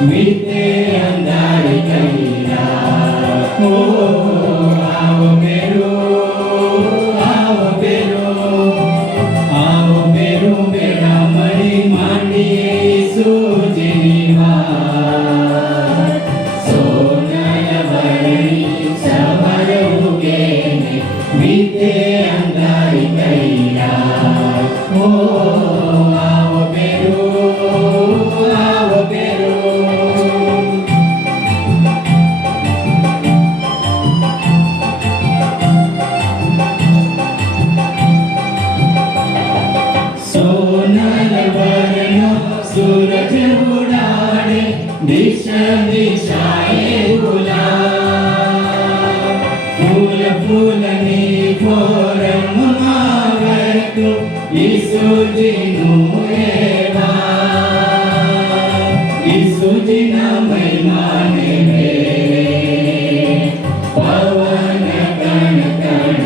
વીતે અંધારી કૈયા આવો બેરો બેડા મળી માંડીએ ઈસુજીની વાત સોનલ વરણી સવાર ઉગે ને વીતે અંધારી કૈયા આવો બેરો सूरज उड़ाड़े दिशा दिशाए गुलाब फूल फूलनी फोरम आवतो ईसुजीनु ईसुजीना महिमाने पवन कण कण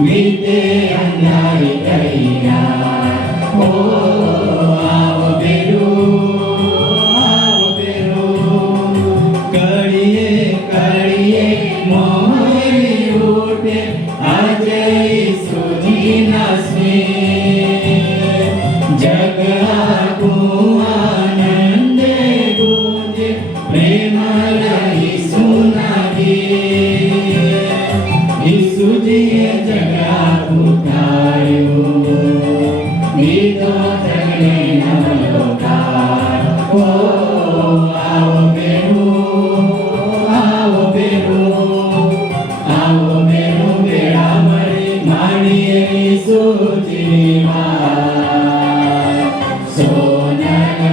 वीते अंधारी कैया आव बेरो कड़िए कड़िए मोहरी उठे अजय ईसुजीना स्नेह जग आखू आनंदे गूंजे प्रेमल ईसुना गीत ईसुजीए जगा उठायो नीतो जगने नवलोकार आओ बेरो बेड़ा मળી માણીએ ઈસુજીની વાત સોનલ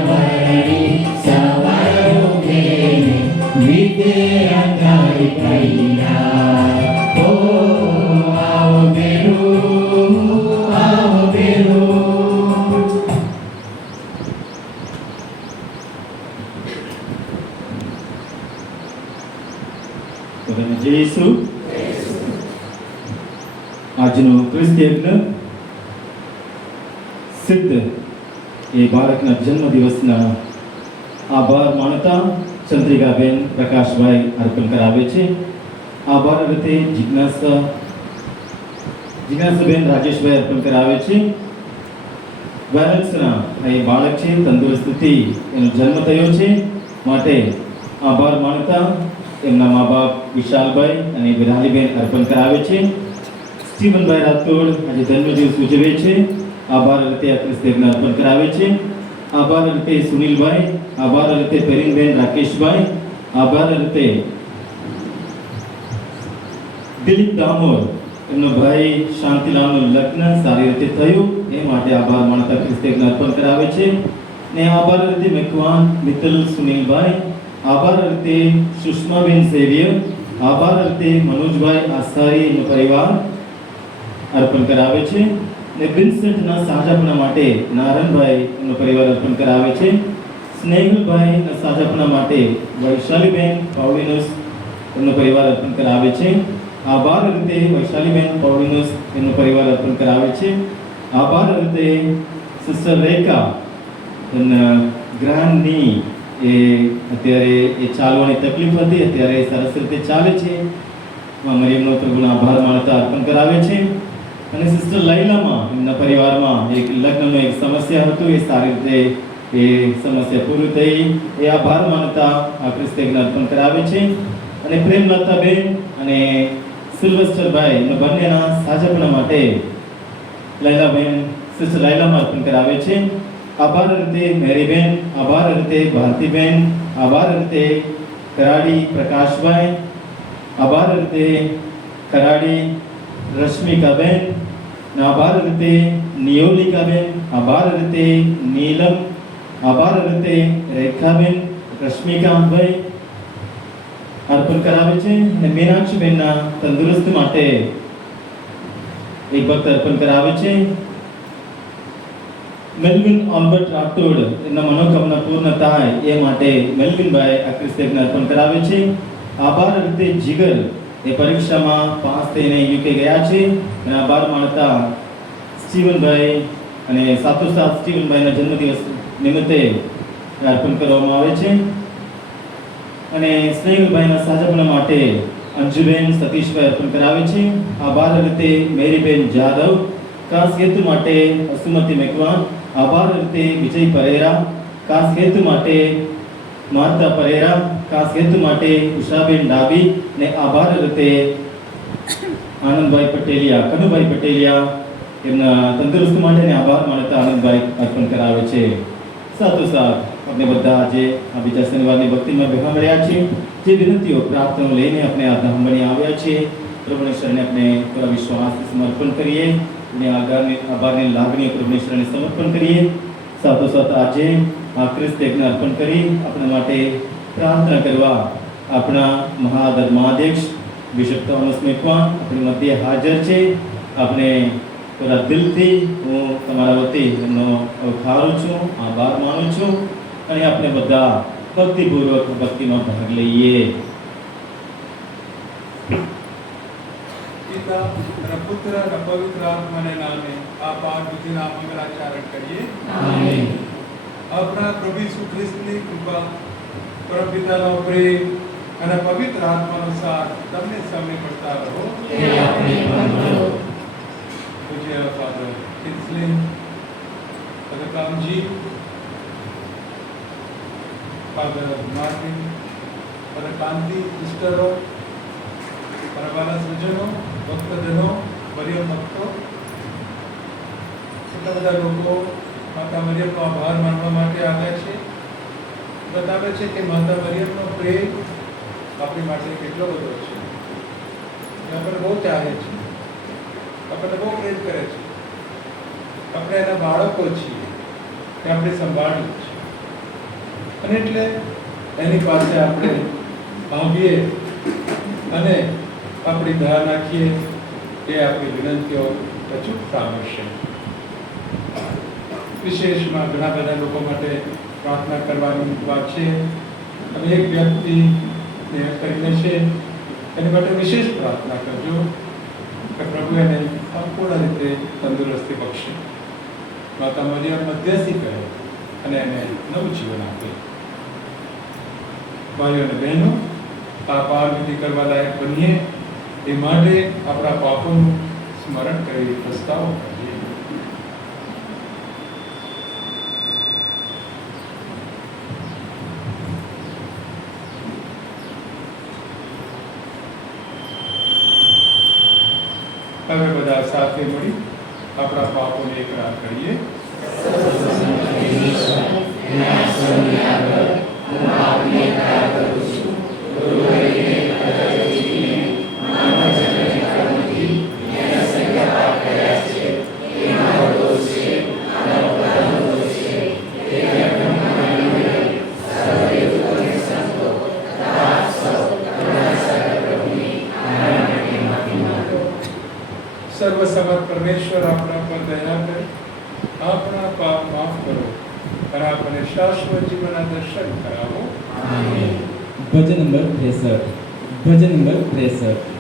વરણી સવાર ઉગે ને વીતે અંધારી કૈયા જયસુ આજનો ક્રિસ્તી યજ્ઞ સિદ્ધ એ બાળકના જન્મદિવસના આભાર માનતા ચંદ્રિકાબેન પ્રકાશભાઈ અર્પણ કરાવે છે. આભાર રીતે જિજ્ઞાસાબેન રાજેશભાઈ અર્પણ કરાવે છે. વાયરસના એ બાળક છે, તંદુરસ્તીથી એનો જન્મ થયો છે, માટે આભાર માનતા એમના મા બાપ વિશાલભાઈ અને વિરાલીબેન અર્પણ કરાવે છે. સ્ટીવનભાઈ રાઠોડ આજે જન્મદિવસ ઉજવે છે. આભાર રીતે આ ક્રિસ્તી યજ્ઞ અર્પણ કરાવે છે. આભાર રીતે સુનિલભાઈ, આભાર રીતે પેરીનબેન રાકેશભાઈ, આભાર રીતે દિલીપ દામોર, એમનો ભાઈ શાંતિલાલનું લગ્ન સારી રીતે થયું એ માટે આભાર માનતા ક્રિસ્તી યજ્ઞ અર્પણ કરાવે છે. ને આભાર રીતે મેકવાન મિત્તલ સુનિલભાઈ, આભાર રીતે સુષ્માબેન સેવિયર, આભાર રીતે મનોજભાઈ આસારી એનો પરિવાર અર્પણ કરાવે છે. ને વિન્સેન્ટના સાજાપણા માટે નારણભાઈ એનો પરિવાર અર્પણ કરાવે છે. સ્નેહલભાઈના સાજાપણા માટે વૈશાલીબેન પાઉલિનસ એનો પરિવાર અર્પણ કરાવે છે. આભાર રીતે વૈશાલીબેન પાઉલિનસ એનો પરિવાર અર્પણ કરાવે છે. આભાર રીતે સિસ્ટર રેખા એના ગ્રાન્ડની એ અત્યારે એ ચાલવાની તકલીફ હતી, અત્યારે સરસ રીતે ચાલે છે. મરિયમનો પ્રભુનો આભાર માનતા અર્પણ કરાવે છે. અને સિસ્ટર લૈલામાં એમના પરિવારમાં એક લગ્નનો એક સમસ્યા હતું, એ સારી રીતે એ સમસ્યા પૂરી થઈ એ આભાર માનતા આ ક્રિસ્તી યજ્ઞ અર્પણ કરાવે છે. અને પ્રેમલતાબેન અને સિલ્વસ્ટરભાઈ એમના બંનેના સાજાપણા માટે લૈલાબેન સિસ્ટર લૈલામાં અર્પણ કરાવે છે. આભાર રીતે મેરીબેન, આભાર રીતે ભારતીબેન, આભાર રીતે કરાડી પ્રકાશભાઈ, આભાર રીતે કરાડી રશ્મિકાબેન, આભાર રીતે નિયોલિકાબેન, આભાર રીતે નીલમ, આભાર રીતે રેખાબેન, રશ્મિકાભાઈ અર્પણ કરાવે છે. અને મીનાક્ષીબેનના તંદુરસ્તી માટે એક ભક્ત અર્પણ કરાવે છે. મેલ્વિન ઓલ્બર્ટ રાઠોડ એમના મનોકામના પૂર્ણ થાય એ માટે મેલ્વિનભાઈ આ ખ્રિસ્ત યજ્ઞ અર્પણ કરાવે છે. આભાર રીતે જીગર એ પરીક્ષામાં પાસ થઈને યુકે ગયા છે અને આભાર માનતા સ્ટીવનભાઈ અને સાથોસાથ સ્ટીવનભાઈના જન્મદિવસ નિમિત્તે અર્પણ કરવામાં આવે છે. અને સ્નેહલભાઈના સાજાપણા માટે અંજુબેન સતીશભાઈ અર્પણ કરાવે છે. આભાર રીતે મેરીબેન જાદવ, ખાસ હેતુ માટે અસુમતી મેકવાન, આભાર રીતે વિજય પરેરા, ખાસ હેતુ માટે માતા પરેરા, ખાસ હેતુ માટે ઉષાબેન ડાબી ને આભાર રીતે આનંદભાઈ પટેલિયા, કનુભાઈ પટેલિયા એમના તંદુરસ્તી માટે ને આભાર માનતા આનંદભાઈ અર્પણ કરાવે છે. સાથોસાથ આપણે બધા આજે આ બીજા શનિવારની ભક્તિમાં ભેગા મળ્યા છીએ. જે વિનંતીઓ પ્રાર્થનાઓ લઈને આપણે આ ધામણી આવ્યા છીએ, પ્રભુશ્વરને આપણે પૂરા વિશ્વાસથી સમર્પણ કરીએ અને આભારની લાગણીઓ પ્રભુશ્વરને સમર્પણ કરીએ. સાથોસાથ આજે આ ખ્રિસ્ત યજ્ઞ અર્પણ કરી આપણા માટે પ્રાર્થના કરવા આપણા મહાધર્માધ્યક્ષ બિશપ થોમસ મેકવાન આપણી મધ્ય હાજર છે. આપણે પૂરા દિલથી હું તમારા વતી એમનો આભારું છું, આભાર માનું છું અને આપણે બધા ભક્તિપૂર્વક ભક્તિમાં ભાગ લઈએ. પિતા અને પુત્ર અને પવિત્ર આત્માના નામે આ પાઠ વિધિના મંગલાચરણ કરીએ. આમેન. આપણા પ્રભુ ઈસુ ખ્રિસ્તની કૃપા, પરમપિતાનો પ્રેમ અને પવિત્ર આત્માનો સાથ તમને સૌને મળતા રહો. તે આપણે પણ મળો. પૂજ્ય ફાધર કિન્સલિન, ફાધર કામજી, ફાધર માર્ટિન, ફાધર કાંતિ, સિસ્ટરો, પરવાલા સજ્જનો, ભક્તજનો, વરિય ભક્તો, એટલા બધા લોકો માતા મરિયમનો આભાર માનવા માટે આવ્યા છે. બતાવે છે કે માતા મરિયમનો પ્રેમ આપણી માટે કેટલો બધો છે. આપણને બહુ ચાહે છે, આપણને બહુ પ્રેમ કરે છે. આપણે એના બાળકો છીએ, એ આપણે સંભાળવું છે અને એટલે એની પાસે આપણે આવીએ અને આપણી દાહ નાખીએ એ આપણી વિનંતીઓ અચૂક સાંભળશે. વિશેષમાં ઘણા બધા લોકો માટે પ્રાર્થના કરવાની વાત છે અને એક વ્યક્તિ કરીને છે એની માટે વિશેષ પ્રાર્થના કરજો કે પ્રભુ એને સંપૂર્ણ રીતે તંદુરસ્તી બક્ષે, માતા મરિયમ મધ્યસ્થી કરે અને એને નવું જીવન આપે. ભાઈઓ અને બહેનો, આ પાર વિધિ કરવા લાયક બનીએ એ માટે આપણા પાપોનું સ્મરણ કરી પ્રસ્તાવ કરીએ. હવે બધા સાથે મળી આપણા પાપોને એકરાર કરીએ. સર્વસમર્થ પરમેશ્વર આપણા પર દયા કરે, આપણા પાપ માફ કરો અને આપણને શાશ્વત જીવનના દર્શન કરાવો. ભજન નંબર 63. ભજન નંબર 63.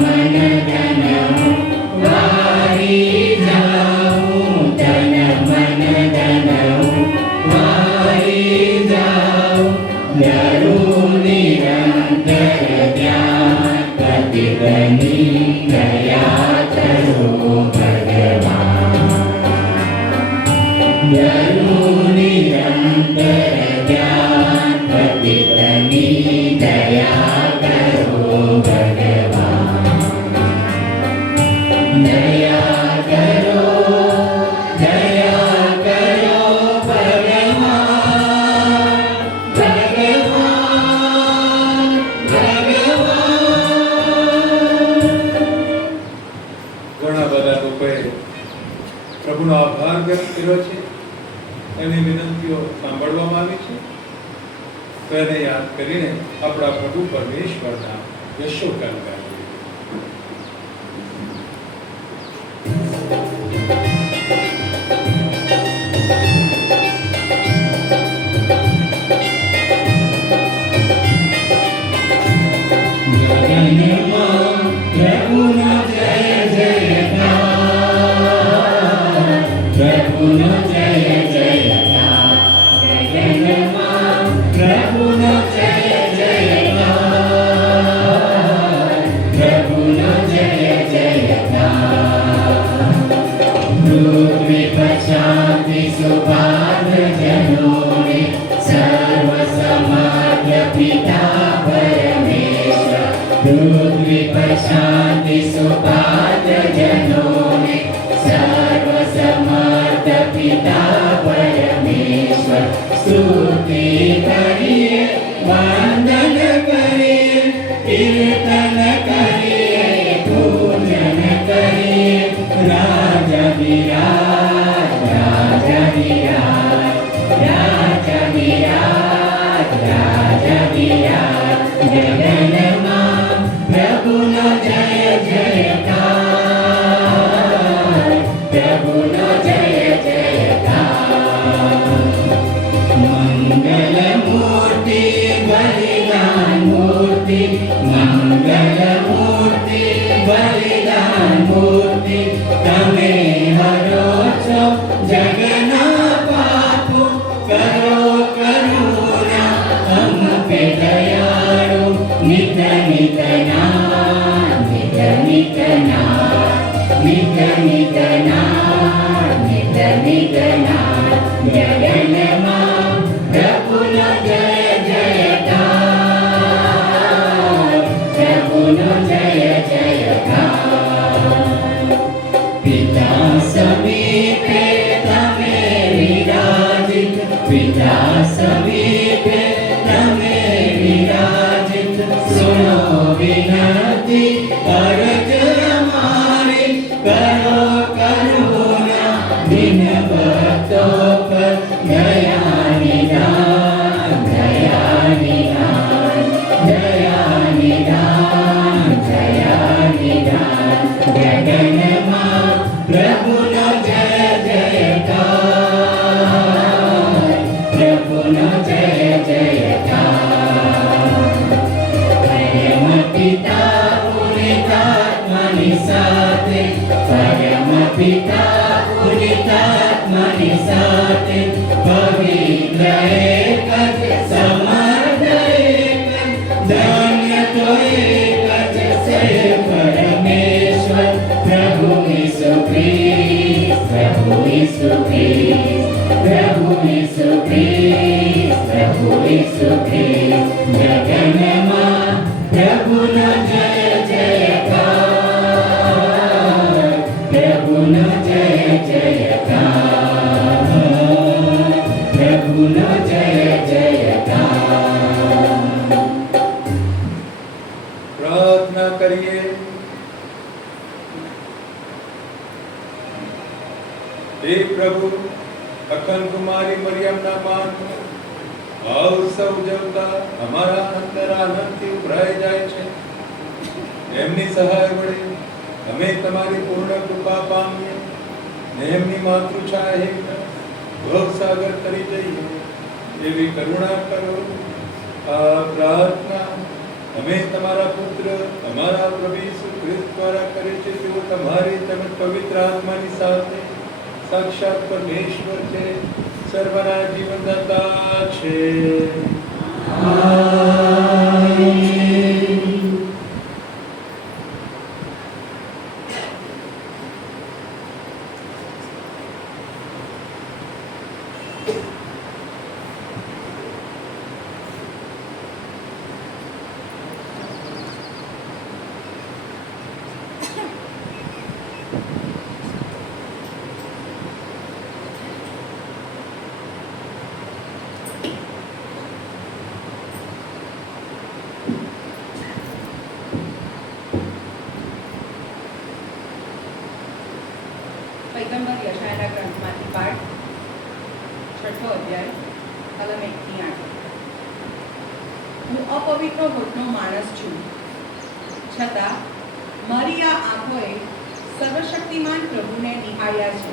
मन धन वारी जाओ गुरु निरंतर ज्ञान पतितनी दया करो भगवान, दया करो भगवान, भगवान भगवान। ઘણા બધા લોકોએ પ્રભુનો આભાર વ્યક્ત કર્યો છે, એની વિનંતીઓ સાંભળવામાં આવી છે. તો એને યાદ કરીને આપણા પ્રભુ પરમેશ્વરના યશોગાન ગાઈએ. ગગનમાં પ્રભુનો જય જયકાર, પ્રભુનો જય જયકાર, ગગનમાં પ્રભુનો જય જયકાર, પ્રભુનો જય જયકાર. પૃથ્વી પર શાંતિ સુભાદ્ર જનોને સર્વ સમર્થ પિતા પરમેશ્વર. પૃથ્વી પર શાંતિ સુપાત્ર જનોને સર્વ સમર્થ પિતા પરમેશ્વર. સ્તુતિ કરીએ, વંદન કરીએ, કીર્તન કરીએ, પૂજન કરીએ. રાજા વિરાજ, રાજા વિરાજ, રાજા વિરાજ, રાજા વિરાજ. ગગનમાં પ્રભુનો જય જયકાર, પ્રભુનો જય જયકાર. મંગલ મૂર્તિ બલિદાન મૂર્તિ, મંગલ મૂર્તિ બલિદાન મૂર્તિ. તમે હરો છો જગના પાપો, કરો કરુણા હમ પે દયાળુ. નિત નિત નામ, નિત નિત નામ, નિત નિત નામ, નિત નિત નામ. ગગનમાં પ્રભુનો જય જયકાર, પ્રભુનો જય જયકાર. પિતા સમીપે તમે વિરાજિત, પિતા સમીપે તમે વિરાજિત. સુનો વિનતી અરજ અમારી, કરો કરુણા દિન ભક્તો પર. દયા નિદાન, દયા નિદાન, દયા નિદાન, દયા નિદાન. ગગનમાં પ્રભુનો જય જયકાર, પ્રભુનો જય જયકાર. પરમ પિતા પુનિતાત્માની સાથે, પરમ પિતા પુનિતાત્માની સાથે. પવિત્ર એક જ, સમર્થ એક જ, ધન્ય તો એક જ છે પરમેશ્વર. પ્રભુ ઈસુ ખ્રિસ્ત, પ્રભુ ઈસુ ખ્રિસ્ત, પ્રભુ ઈસુ ખ્રિસ્ત, પ્રભુ ઈસુ ખ્રિસ્ત. ગગનમાં પ્રભુનો જય જયકાર, પ્રભુનો જય જયકાર, પ્રભુનો જય જયકાર. પ્રાર્થના કરીએ. હે પ્રભુ, અખંડ કુમારી મરિયમના માન ભાવ સૌ જવતા અમારા અંતર આનંદથી ઉભરાઈ જાય છે. એમની સહાય વડે અમે તમારી પૂર્ણ કૃપા પામીએ ને એમની માતૃછાયા હેઠળ ભવસાગર તરી જઈએ એવી કરુણા કરો. આ પ્રાર્થના અમે તમારા પુત્ર અમારા પ્રભુ ઈસુ ખ્રિસ્ત દ્વારા કરે છે, તેઓ તમારી તેમજ પવિત્ર આત્માની સાથે સાક્ષાત પરમેશ્વર છે, સર્વના જીવનદાતા છે. પૈગંબર યશાયાના ગ્રંથમાંથી પાઠ 6ઠો અધ્યાય કલમ 1 થી 8. હું અપવિત્ર હોઠનો માણસ છું, છતાં મારી આ આંખોએ સર્વશક્તિમાન પ્રભુને નિહાળ્યા છે.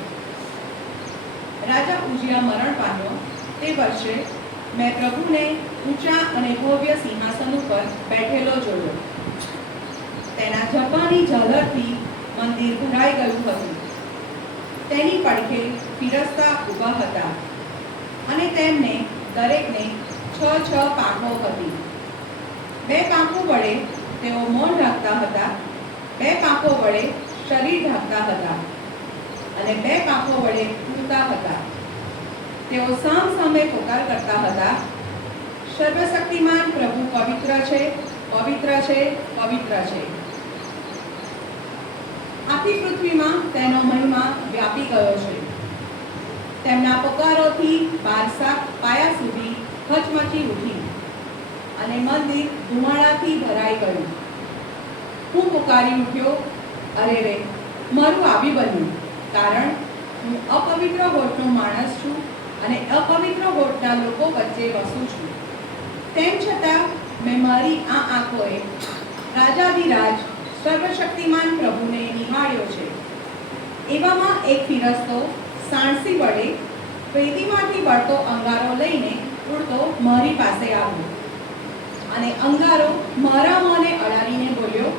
રાજા ઉજિયા મરણ પામ્યો તે વર્ષે મેં પ્રભુને ઊંચા અને ભવ્ય સિંહાસન ઉપર બેઠેલો જોયો. તેના જપાની ઝાલરથી મંદિર ભરાઈ ગયું હતું. તેની પડખે ફિરસ્તા ઊભા હતા અને તેમને દરેકને 6 પાંખો હતી. 2 પાંખો વડે તેઓ મોં ઢાંકતા હતા, 2 પાંખો વડે શરીર ઢાંકતા હતા અને 2 પાંખો વડે ઉડતા હતા. તેઓ સામ સામે પોકાર કરતા હતા, સર્વશક્તિમાન પ્રભુ પવિત્ર છે, પવિત્ર છે, પવિત્ર છે. આખી પૃથ્વીમાં તેનો મહિમા વ્યાપી ગયો છે. તેમના પોકારોથી 12 પાયા સુધી હચમચી ઉઠી અને મંદિર ધુમાડાથી ભરાઈ ગયું. હું પુકારી ઉઠ્યો, અરે રે, મારું આવી બન્યું, કારણ હું અપવિત્ર હોઠનો માણસ છું અને અપવિત્ર હોઠના લોકો વચ્ચે વસું છું. તેમ છતાં મેં મારી આ આંખોએ રાજાધિરાજ સર્વશક્તિમાન પ્રભુને નિહાળ્યો છે. એવામાં એક ફિરસ્તો સાણસી વડે વેદીમાંથી વળતો અંગારો લઈને ઉડતો મારી પાસે આવ્યો અને અંગારો મારા મોંને અડાડીને બોલ્યો,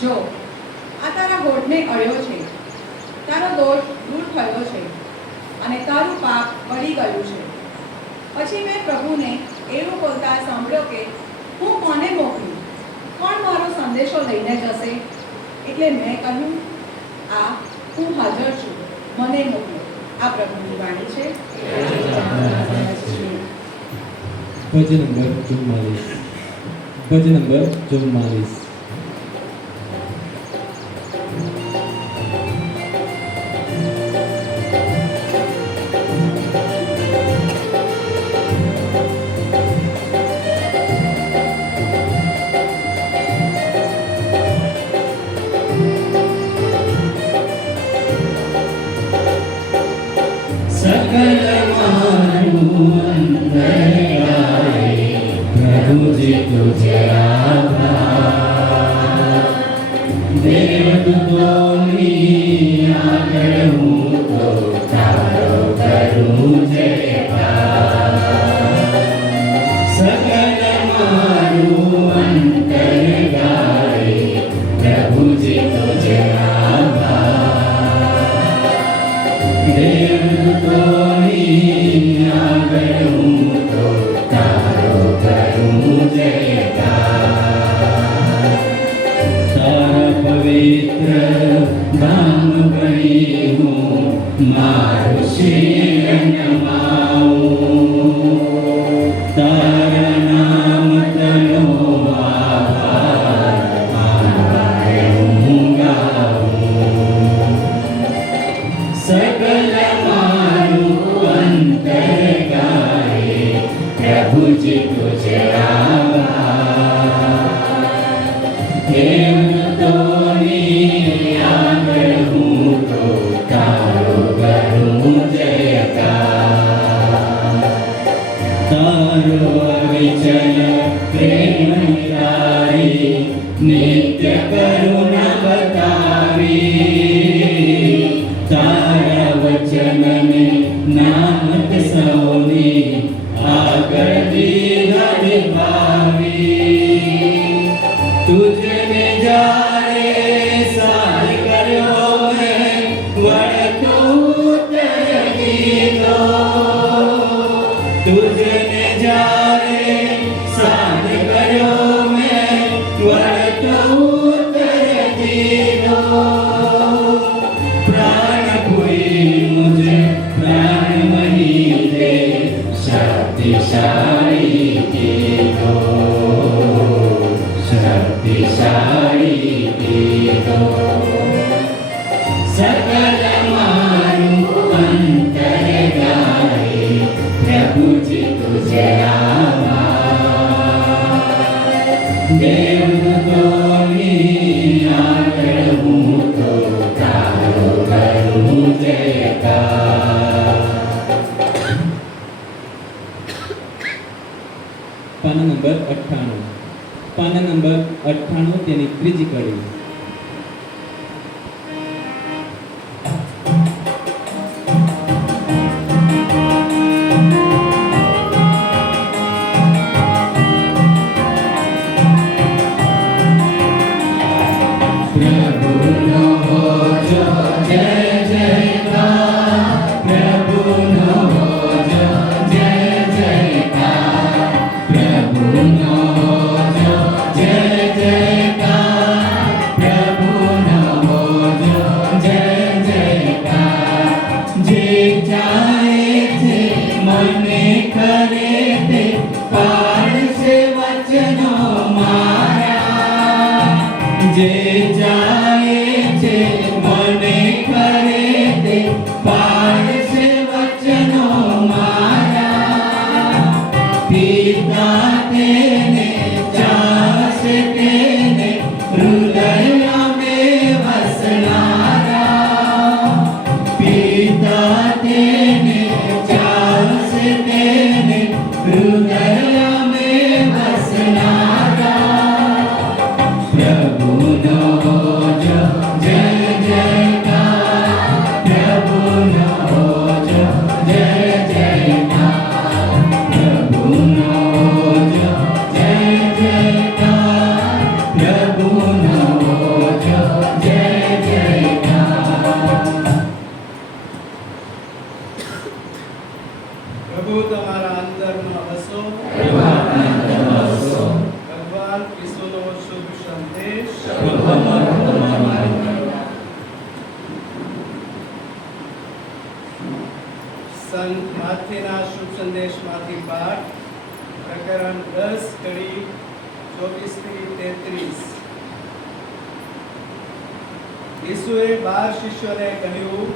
જો આ તારા હોઠને અડ્યો છે, તારો દોષ દૂર થયો છે અને તારું પાપ બળી ગયું છે. પછી મેં પ્રભુને એવું બોલતા સાંભળ્યો કે હું કોને મોકલું, કોણ મારો સંદેશો લઈને જશે? એટલે મેં કહ્યું, આ હું હાજર છું, મને મોકલો. આ પ્રભુની વાણી છે. ભજન નંબર 44. तुझे तुझे आभार देवदूतोनी आगळ हूँ तो तारो करूँ जयकार सकल मारू अंतर गाए प्रभु जी तुझे आभार देवदूतोनी आगळ हूँ तो तारो करूँ जयकार तारा पवित्र धाम बनी हूँ मारू शील नमाऊं तारा नाम तनो आभार मारूं गाऊं सकल मारू अंतर गाए प्रभु जी तुझे आभार देवदूतोनी आगळ हूँ तो तारो करूँ जयकार तारो अविचल प्रेम निरारी नित्य करुणा बतावी तारा वचन में नामत सौनी आगळ दीधा निभावी तुझने जारे सार करो मैं वड़तो उतर दीदो तुझने जारे सार करो मैं वड़तो उतर दीदो प्राण कोई मुझे જયકાર. પાના નંબર 98. પાના નંબર 98 તેની ત્રીજી કડી. જે જાય છે મને કરે તે પાળશે વચનો મારા. પિતા તેને ચાહશે તેને હૃદય મેં વસનારા. પિતા તેને ચાહશે તેને હૃદય મેં વસનારા. પ્રભુ તમારા અંદરમાં વસો. ભગવાન ઈસુનો શુભ સંદેશ. સંત માથેના શુભ સંદેશમાંથી પાઠ પ્રકરણ 10 કડી 24 થી 33. ઈસુએ 12 શિષ્યોને કહ્યું,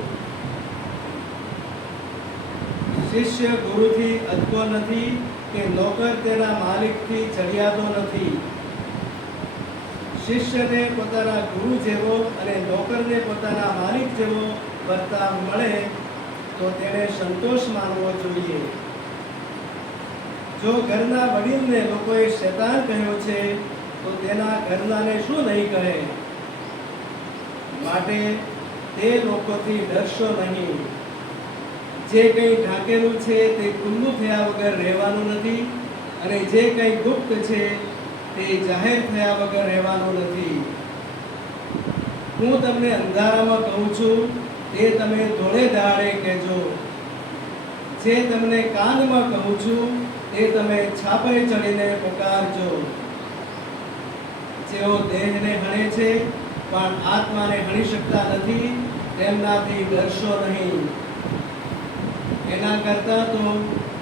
શિષ્ય ગુરુથી અદકો નથી કે નોકર તેના માલિકથી ચડિયાતો નથી. શિષ્યને પોતાના ગુરુ જેવો અને નોકરને પોતાના માલિક જેવો વર્તાવ મળે તો તેણે સંતોષ માનવો જોઈએ. જો ઘરના વડીલને લોકોએ શૈતાન કહ્યો છે તો તેના ઘરનાને શું નહીં કહે? માટે તે લોકોથી ડરશો નહીં. જે કંઈ ઢાંકેલું છે તે ખુલ્લું થયા વગર રહેવાનું નથી, અને જે કંઈ ગુપ્ત છે તે જાહેર થયા વગર રહેવાનું નથી. હું તમને અંધારામાં કહું છું તે તમે ધોળે દાડે કહેજો. જે તમને કાનમાં કહું છું તે તમે છાપરે ચડીને પુકારજો. જેઓ દેહને હણે છે પણ આત્માને હણી શકતા નથી, તેમનાથી ડરશો નહીં. એના કરતાં તો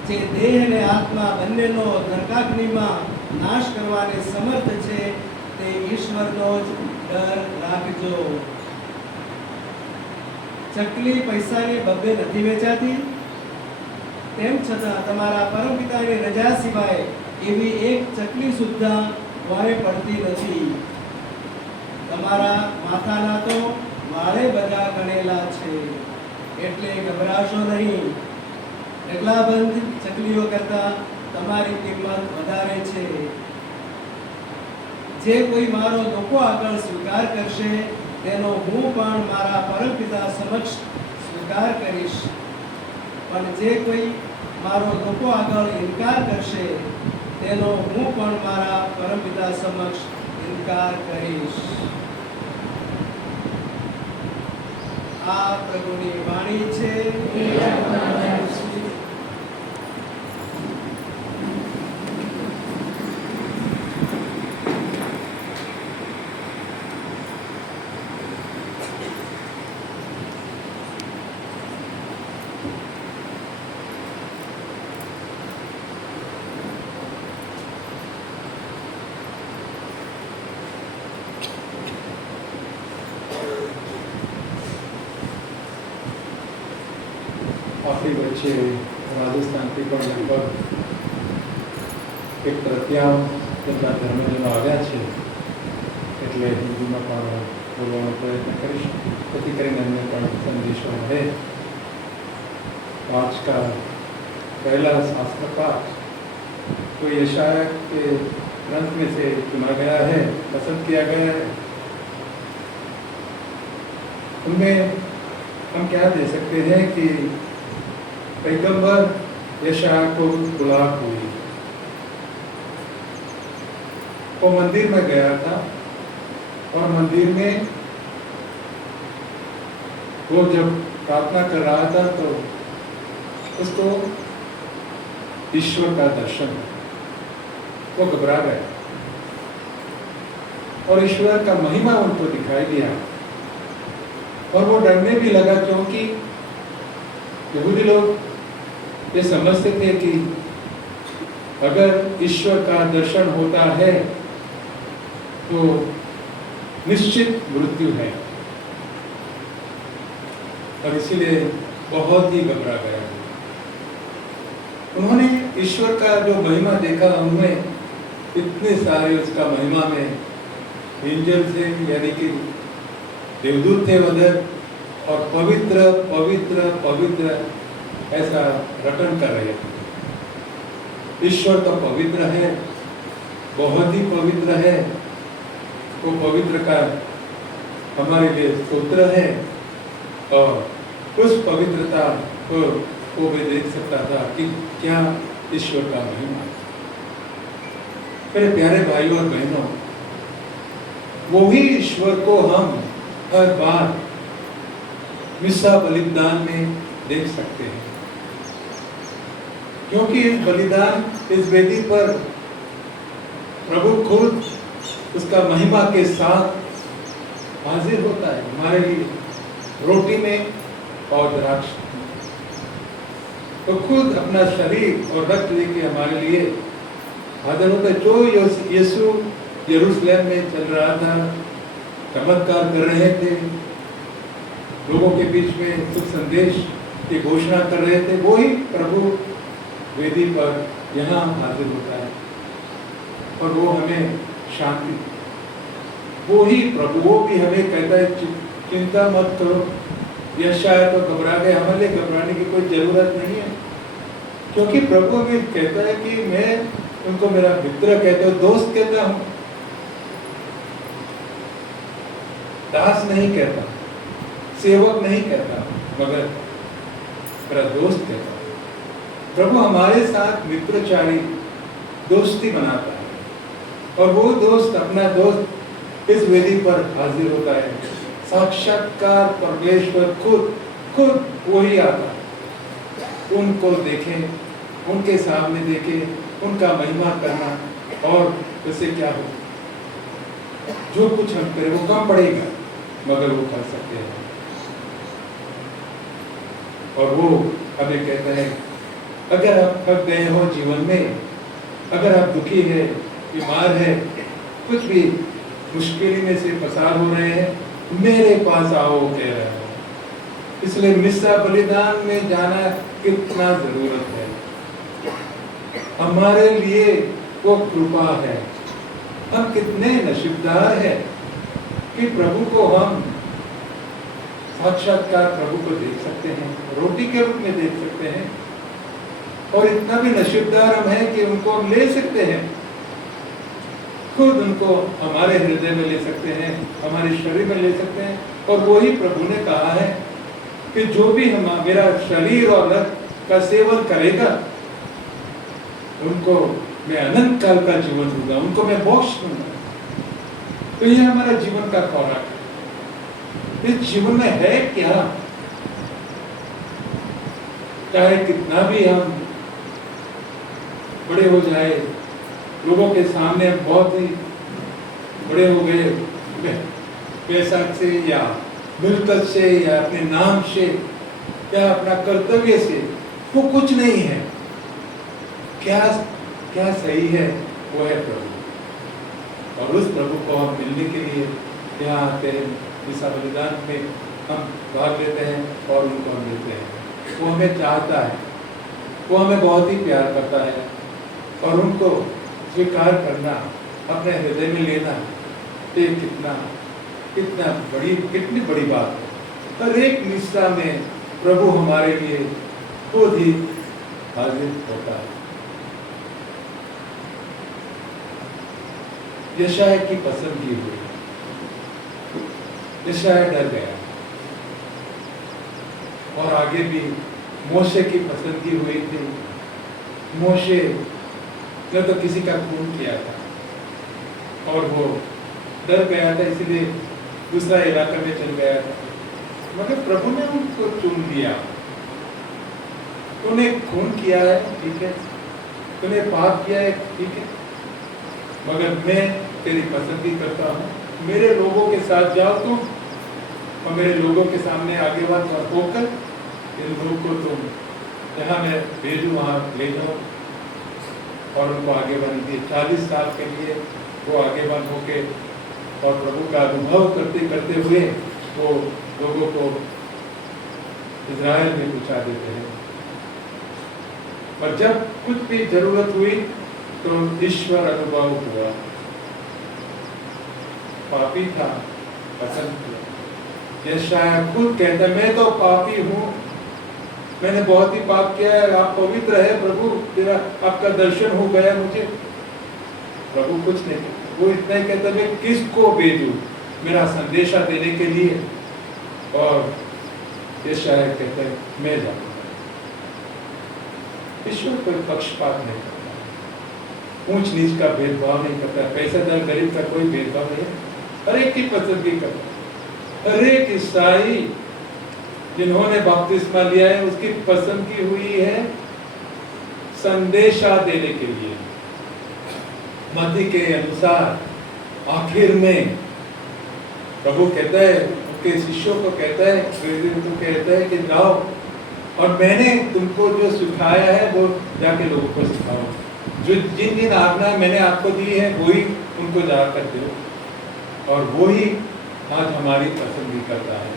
જે દેહ અને આત્મા બંનેનો નરકાગ્નિમાં નાશ કરવાને સમર્થ છે તે ઈશ્વરનો જ ડર રાખજો. ચકલી પૈસાની બબ્બે નથી વેચાતી, તેમ છતાં તમારા પરમપિતાની રજા સિવાય એવી એક ચકલી સુદ્ધા વારે પડતી નથી. તમારા માથાના તો વાળે બધા ગણેલા છે, એટલે ગભરાશો નહીં. ઢગલાબંધ ચકલીઓ કરતા તમારી કિંમત વધારે છે. જે કોઈ મારો લોકો આગળ સ્વીકાર કરશે તેનો હું પણ મારા પરમપિતા સમક્ષ સ્વીકાર કરીશ. પણ જે કોઈ મારો લોકો આગળ ઇનકાર કરશે તેનો હું પણ મારા પરમપિતા સમક્ષ ઇનકાર કરીશ. આ પ્રભુની વાણી છે. આપણી વચ્ચે રાજસ્થાનથી પણ લગભગ 1/3 તેમના ધર્મજનો આવ્યા છે, એટલે હિન્દીમાં પણ બોલવાનો પ્રયત્ન કરીશ, જેથી કરીને એમને પણ સંદેશો મળે। आज का पहला शास्त्र पाठ तो यशाया के ग्रंथ में से चुना गया है, पसंद किया गया है। उनमें हम क्या दे सकते हैं कि पैगंबर यशाया को बुलाहट हुई। वो मंदिर में गया था और मंदिर में वो जब प्रार्थना कर रहा था तो उसको ईश्वर का दर्शन, वो घबरा गया और ईश्वर का महिमा उनको दिखाई दिया और वो डरने भी लगा, क्योंकि यहूदी लोग ये समझते थे कि अगर ईश्वर का दर्शन होता है तो निश्चित मृत्यु है, और इसीलिए बहुत ही घबरा गया। उन्होंने ईश्वर का जो महिमा देखा, उनमें इतने सारे उसका महिमा में एंजल थे, यानी कि देवदूत थे उधर, और पवित्र पवित्र पवित्र ऐसा रटन कर रहे थे। ईश्वर तो पवित्र है, बहुत ही पवित्र है। वो पवित्र का हमारे लिए स्तोत्र है, और उस पवित्रता को वो भी देख सकता था कि क्या ईश्वर का महिमा है। मेरे प्यारे भाइयों और बहनों, वो ही ईश्वर को हम हर बार मिस्सा बलिदान में देख सकते हैं, क्योंकि इस बलिदान, इस वेदी पर प्रभु खुद उसका महिमा के साथ हाजिर होता है हमारे लिए, रोटी में और द्राक्ष। तो खुद अपना शरीर और रक्त लेके हमारे लिए हाजिर होता है। जो यीशु यरूशलेम में चल रहा था, चमत्कार कर रहे थे, लोगों के बीच में सुख संदेश की घोषणा कर रहे थे, वो ही प्रभु वेदी पर यहाँ हाजिर होता है और वो हमें शांति, वो ही प्रभु, वो भी हमें कहता है चिंता मत करो। यशाया तो घबरा गए, हमारे लिए घबराने की कोई जरूरत नहीं है, क्योंकि प्रभु भी कहता है कि मैं उनको मेरा मित्र कहता हूँ, दोस्त कहता हूँ, दास नहीं कहता, सेवक नहीं कहता, मगर मेरा दोस्त कहता हूँ। प्रभु हमारे साथ मित्रचारी दोस्ती बनाता है, और वो दोस्त, अपना दोस्त इस वेदी पर हाजिर होता है। साक्षात्कार परमेश्वर खुद वही आता है। उनको देखें, उनके सामने देखें, उनका महिमा करना, और उससे क्या हो, जो कुछ हम करें वो कम पड़ेगा, मगर वो कर सकते हैं। और वो हमें कहता है, अगर आप थक गए हो जीवन में, अगर आप दुखी है, बीमार है, कुछ भी मुश्किल में से पसार हो रहे हैं, मेरे पास आओ कह रहे हो। इसलिए मिस्सा बलिदान में जाना कितना जरूरत है, हमारे लिए वो कृपा है। हम कितने नसीबदार हैं कि प्रभु को हम साक्षात्कार प्रभु को देख सकते हैं, रोटी के रूप में देख सकते हैं, और इतना भी नसीबदार हम हैं कि उनको हम ले सकते हैं, खुद उनको हमारे हृदय में ले सकते हैं, हमारे शरीर में ले सकते हैं। और वही प्रभु ने कहा है कि जो भी मेरा शरीर और रक्त का सेवन करेगा, उनको मैं अनंत काल का जीवन दूंगा, उनको मैं मोक्ष दूंगा। तो ये हमारा जीवन का खुराक है। इस जीवन में है क्या, चाहे कितना भी हम बड़े हो जाए, लोगों के सामने बहुत ही बड़े हो गए, पैसा से या मिल्कत से या अपने नाम से या अपना कर्तव्य से, वो कुछ नहीं है। क्या क्या सही है, वो है प्रभु। और उस प्रभु को हम मिलने के लिए यहाँ आते हैं, मिस्सा बलिदान में हम भाग लेते हैं और उनको हम मिलते हैं। वो हमें चाहता है, वो हमें बहुत ही प्यार करता है, और उनको स्वीकार करना, अपने हृदय में लेना, ये कितनी बड़ी बात है। हर एक निष्ठा में प्रभु हमारे लिए खुद ही हाजिर होता है। यशायाह की पसंदगी हुई, यशायाह डर गया, और आगे भी मोशे की पसंदगी हुई थी। मोशे ने तो किसी का खून किया था और वो डर गया था, इसलिए दूसरा इलाका में चल गया था, मगर प्रभु ने उनको चुन लिया। तूने खून किया है, ठीक है, तूने पाप किया है, ठीक है, मगर मैं तेरी पसंदगी करता हूँ। मेरे लोगों के साथ जाओ तुम, और मेरे लोगों के सामने आगे बात होकर इन लोगों को तुम जहाँ मैं भेजूँ वहाँ ले जाओ, और उनको आगे बढ़ दिए। 40 साल के लिए वो आगे बढ़ होके और प्रभु का अनुभव करते करते हुए वो लोगों को इज़राइल में पहुँचा देते हैं। पर जब कुछ भी जरूरत हुई तो ईश्वर अनुभव हुआ। पापी था, पसंद किया। यशायाह खुद कहता है, मैं तो पापी हूँ, मैंने बहुत ही पाप किया है, आप पवित्र है प्रभु, तेरा आपका दर्शन हो गया मुझे। प्रभु कुछ नहीं कहता, वो इतना ही कहता है, किसको भेजूं मेरा संदेशा देने के लिए? और यशायाह कहता है, मैं जाऊंगा। ईश्वर कोई पक्षपात नहीं करता, ऊंच नीच का भेदभाव नहीं करता, पैसेदार गरीब का कोई भेदभाव नहीं, हर एक की पसंदगी करता। हर एक ईसाई जिन्होंने बपतिस्मा लिया है उसकी पसंदगी हुई है संदेशा देने के लिए। मत्ती के अनुसार आखिर में प्रभु कहता है, उनके शिष्यों को कहता है, प्रेरितों को कहता है कि जाओ और मैंने तुमको जो सिखाया है वो जाके लोगों को सिखाओ। जो जिन जिन आज्ञा मैंने आपको दी है वही उनको जा कर दो, और वो ही आज हमारी पसंदगी करता है।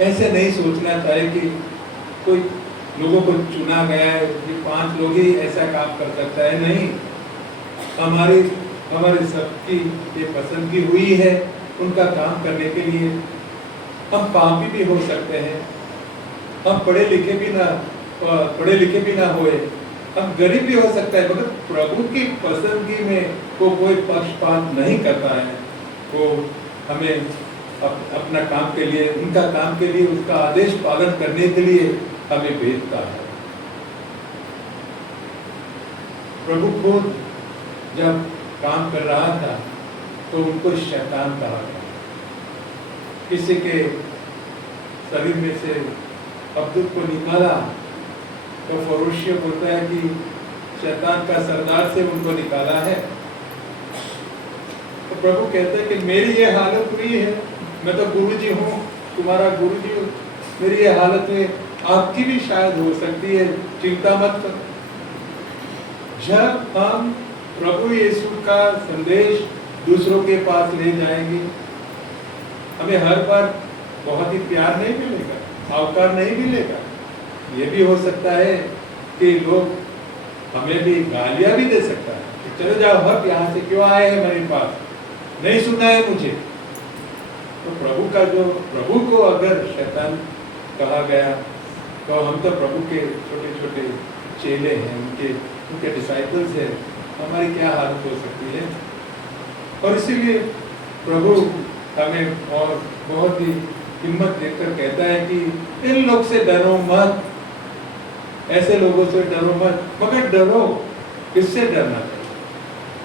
ऐसे नहीं सोचना चाहिए कि कोई लोगों को चुना गया है कि 5 लोग ही ऐसा काम कर सकता है। नहीं, हमारे सबकी ये पसंदगी हुई है उनका काम करने के लिए। हम पापी भी हो सकते हैं, हम पढ़े लिखे भी ना होए, हम गरीब भी हो सकता है, मगर प्रभु की पसंदगी में वो कोई पक्षपात नहीं करता है। वो हमें अपना काम के लिए, उनका काम के लिए, उसका आदेश पालन करने के लिए हमें भेजता है। प्रभु खुद जब काम कर रहा था तो उनको शैतान कहा था। किसी के शरीर में से अब्दुल को निकाला तो फरोशिया बोलता है कि शैतान का सरदार से उनको निकाला है। तो प्रभु कहते हैं कि मेरी ये हालत हुई है, मैं तो गुरुजी हूँ, तुम्हारा गुरुजी हूँ, मेरी ये हालत में आपकी भी शायद हो सकती है, चिंता मत करो। जब हम प्रभु यीशु का संदेश दूसरों के पास ले जाएंगे, हमें हर बार बहुत ही प्यार नहीं मिलेगा, आवकार नहीं मिलेगा। ये भी हो सकता है कि लोग हमें भी गालियां भी दे सकता है कि चलो जाओ, हट यहाँ से, क्यों आए हैं मेरे पास, नहीं सुनना है मुझे। तो प्रभु को अगर शैतान कहा गया तो हम तो प्रभु के छोटे छोटे चेले हैं, उनके डिसाइपल्स हैं, हमारी क्या हालत हो सकती है। और इसीलिए प्रभु हमें और बहुत ही हिम्मत देकर कहता है कि इन लोग से डरो मत, ऐसे लोगों से डरो मत, मगर डरो, किससे डरना चाहिए?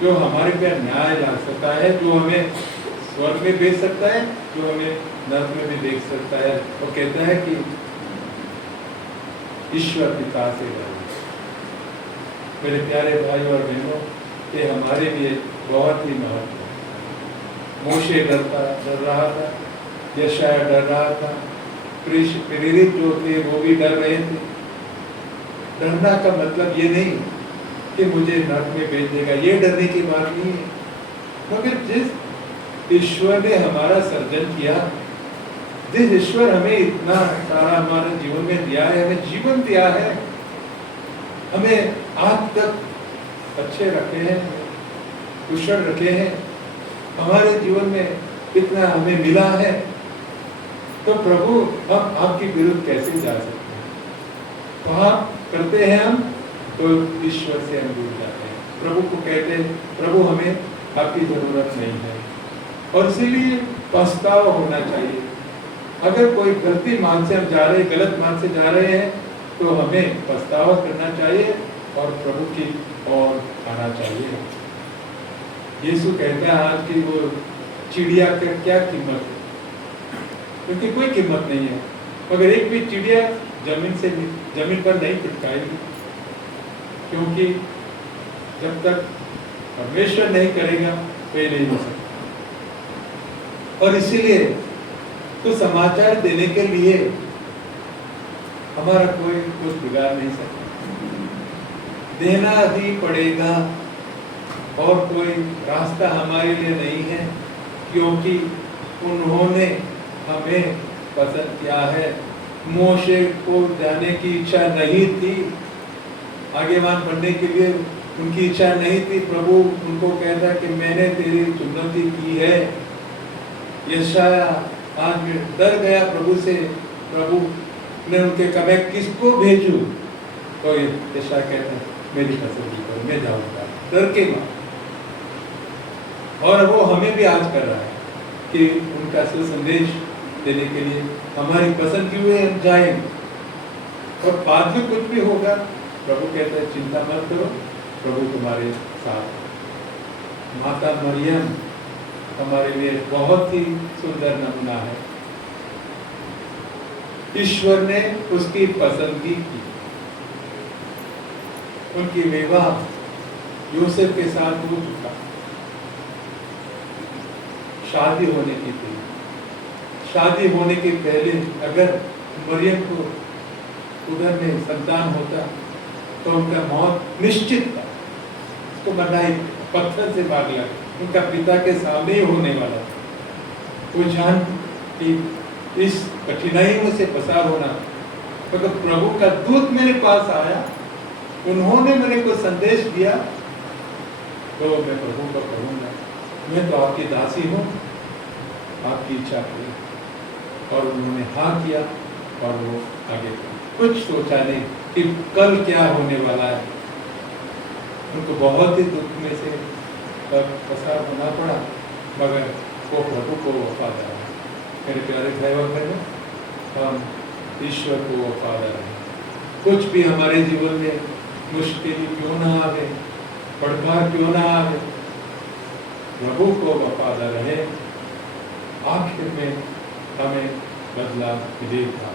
जो हमारे पे न्याय ला सकता है, जो हमें स्वर्ग में भेज सकता है, जो हमें नरक में भी भेज सकता है। वो कहता है कि ईश्वर पिता से डरो। मेरे प्यारे भाई और बहनों, ये हमारे लिए बहुत ही महत्व है। मोशे डर रहा था, यशायाह डर रहा था, प्रेरित जो थे वो भी डर रहे थे। डरना का मतलब ये नहीं कि मुझे नरक में भेज देगा, ये डरने की बात नहीं है। मगर जिस ईश्वर ने हमारा सर्जन किया, जिस ईश्वर हमें इतना सारा हमारे जीवन में दिया है, हमें जीवन दिया है, हमें आज तक अच्छे रखे हैं, कुशल रखे हैं, हमारे जीवन में इतना हमें मिला है, तो प्रभु हम आपके विरुद्ध कैसे जा सकते हैं? पाप करते हैं हम तो ईश्वर से हम दूर जाते हैं। प्रभु को कहते हैं प्रभु हमें आपकी जरूरत नहीं है, और इसीलिए पछतावा होना चाहिए। अगर कोई गलती मार्ग से हम जा रहे हैं, गलत मार्ग से जा रहे हैं, तो हमें पछतावा करना चाहिए और प्रभु की ओर आना चाहिए। यीशु कहता है आज की वो चिड़िया का क्या कीमत है, क्योंकि कोई कीमत नहीं है। मगर एक भी चिड़िया जमीन पर नहीं टिकाएगी, क्योंकि जब तक परमेश्वर नहीं करेगा तो ये नहीं हो सकता। और इसीलिए तो समाचार देने के लिए हमारा कोई कुछ बिगाड़ नहीं सकता, देना ही पड़ेगा, और कोई रास्ता हमारे लिए नहीं है, क्योंकि उन्होंने हमें पसंद किया है। मोशे को जाने की इच्छा नहीं थी, आगेवान बनने के लिए उनकी इच्छा नहीं थी। प्रभु उनको कहता कि मैंने तेरी चुनौती की है। यशाया आज डर गया प्रभु से, प्रभु ने उनके कहा मैं किसको भेजूं? तो यशाया कहता है मेरी पसंद करो, मैं जाऊंगा, डर के मां। और वो हमें भी आज कर रहा है कि उनका सुसंदेश देने के लिए हमारी पसंद की हुए हम जाएंगे, और बाद में कुछ भी होगा प्रभु कहते हैं चिंता मत करो, प्रभु तुम्हारे साथ। माता मरियम हमारे लिए बहुत ही सुंदर नमूना है। ईश्वर ने उसकी पसंदगी की, उनकी विवाह यूसुफ के साथ हो चुका, शादी होने की थी। शादी होने के पहले अगर मरियम को उधर में संतान होता तो उनका मौत निश्चित था, उसको मरना ही, पत्थर से मार लिया, उनका पिता के सामने ही होने वाला था। वो जान कि इस कठिनाइयों से पसार होना, तो प्रभु का दूत मेरे पास आया, उन्होंने मेरे को संदेश दिया, तो मैं प्रभु को कहूँगा मैं तो आपकी दासी हूँ, आपकी इच्छा पूरी। और उन्होंने हाँ किया और वो आगे कुछ सोचा नहीं कि कल क्या होने वाला है। उनको बहुत ही दुख में से पसार होना पड़ा, मगर वो प्रभु को वफादार है। मेरे प्यारे भाई और बहनों, हम ईश्वर को वफादार हैं। कुछ भी हमारे जीवन में मुश्किल क्यों ना आवे, पड़कार क्यों ना आवे, प्रभु को वफादार रहे, आखिर में हमें बदला मिलेगा।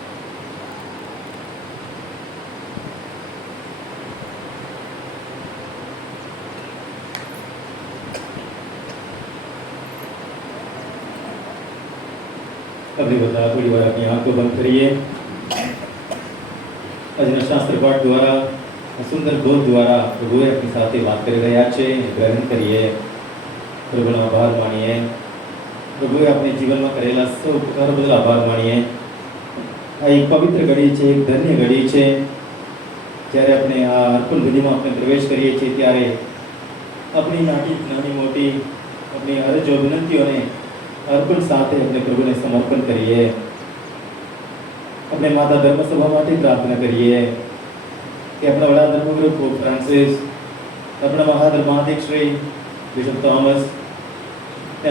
अभी बता थोड़ी बार अपनी आंख को बंद करिए। આજના શાસ્ત્ર પાઠ દ્વારા સુંદર બોધ દ્વારા પ્રભુએ આપણી સાથે વાત કરી રહ્યા છે, ગ્રહણ કરીએ, પ્રભુનો આભાર માણીએ, પ્રભુએ આપણી જીવનમાં કરેલા સૌ ઉપકારો બદલ આભાર માણીએ। આ એક પવિત્ર ઘડી છે, એક ધન્ય ઘડી છે, જ્યારે આપણે આ અર્પણ વિધિમાં આપણે પ્રવેશ કરીએ છીએ ત્યારે આપણી નાની મોટી આપણી અરજો વિનંતીઓને અર્પણ સાથે આપણે પ્રભુને સમર્પણ કરીએ। अपने माता धर्म सभा माटे प्रार्थना करिए कि अपना बड़ा धर्मगुरु पोप फ्रांसिस, अपना महाधर्माध्यक्ष श्री बिशप थॉमस,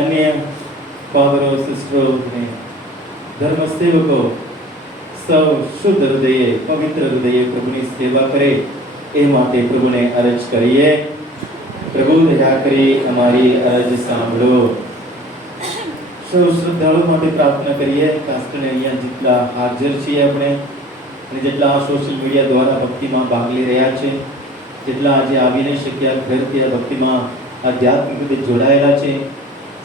अन्य फादरों सिस्टरों ने धर्म सेवकों सब शुद्ध हृदय पवित्र हृदय प्रभु की सेवा करे, ए माटे प्रभु ने अर्ज करिए। प्रभु दया करी हमारी अर्ज सांभळो। સૌ શ્રદ્ધાળુ માટે પ્રાર્થના કરીએ, ખાસ કરીને અહીંયા જેટલા હાજર છીએ આપણે અને જેટલા સોશિયલ મીડિયા દ્વારા ભક્તિમાં ભાગ લઈ રહ્યા છે, જેટલા આજે આવી નહીં શક્યા, ઘરથી આ ભક્તિમાં આધ્યાત્મિક રીતે જોડાયેલા છે,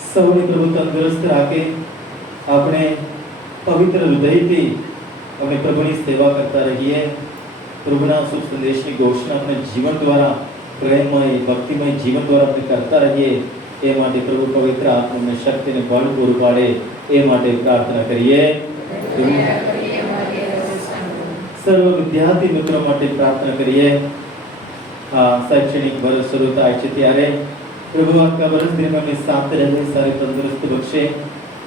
સૌને પ્રભુ તંદુરસ્ત રાખે, આપણે પવિત્ર હૃદયથી આપણે પ્રભુની સેવા કરતા રહીએ, પ્રભુના શુભ સંદેશની ઘોષણા આપણે જીવન દ્વારા પ્રેમમય ભક્તિમય જીવન દ્વારા આપણે કરતા રહીએ। એ માટે પ્રભુ પવિત્ર આત્માને શક્તિને બળ પૂરું પાડે, એ માટે પ્રાર્થના કરીએ। સર્વ વિદ્યાર્થી મિત્રો માટે પ્રાર્થના કરીએ। આ શૈક્ષણિક વર્ષ શરૂ થાય છે ત્યારે प्रभु आपका वर्ष दिन में साथ रहे, सारे तंदुरुस्त बख्शे,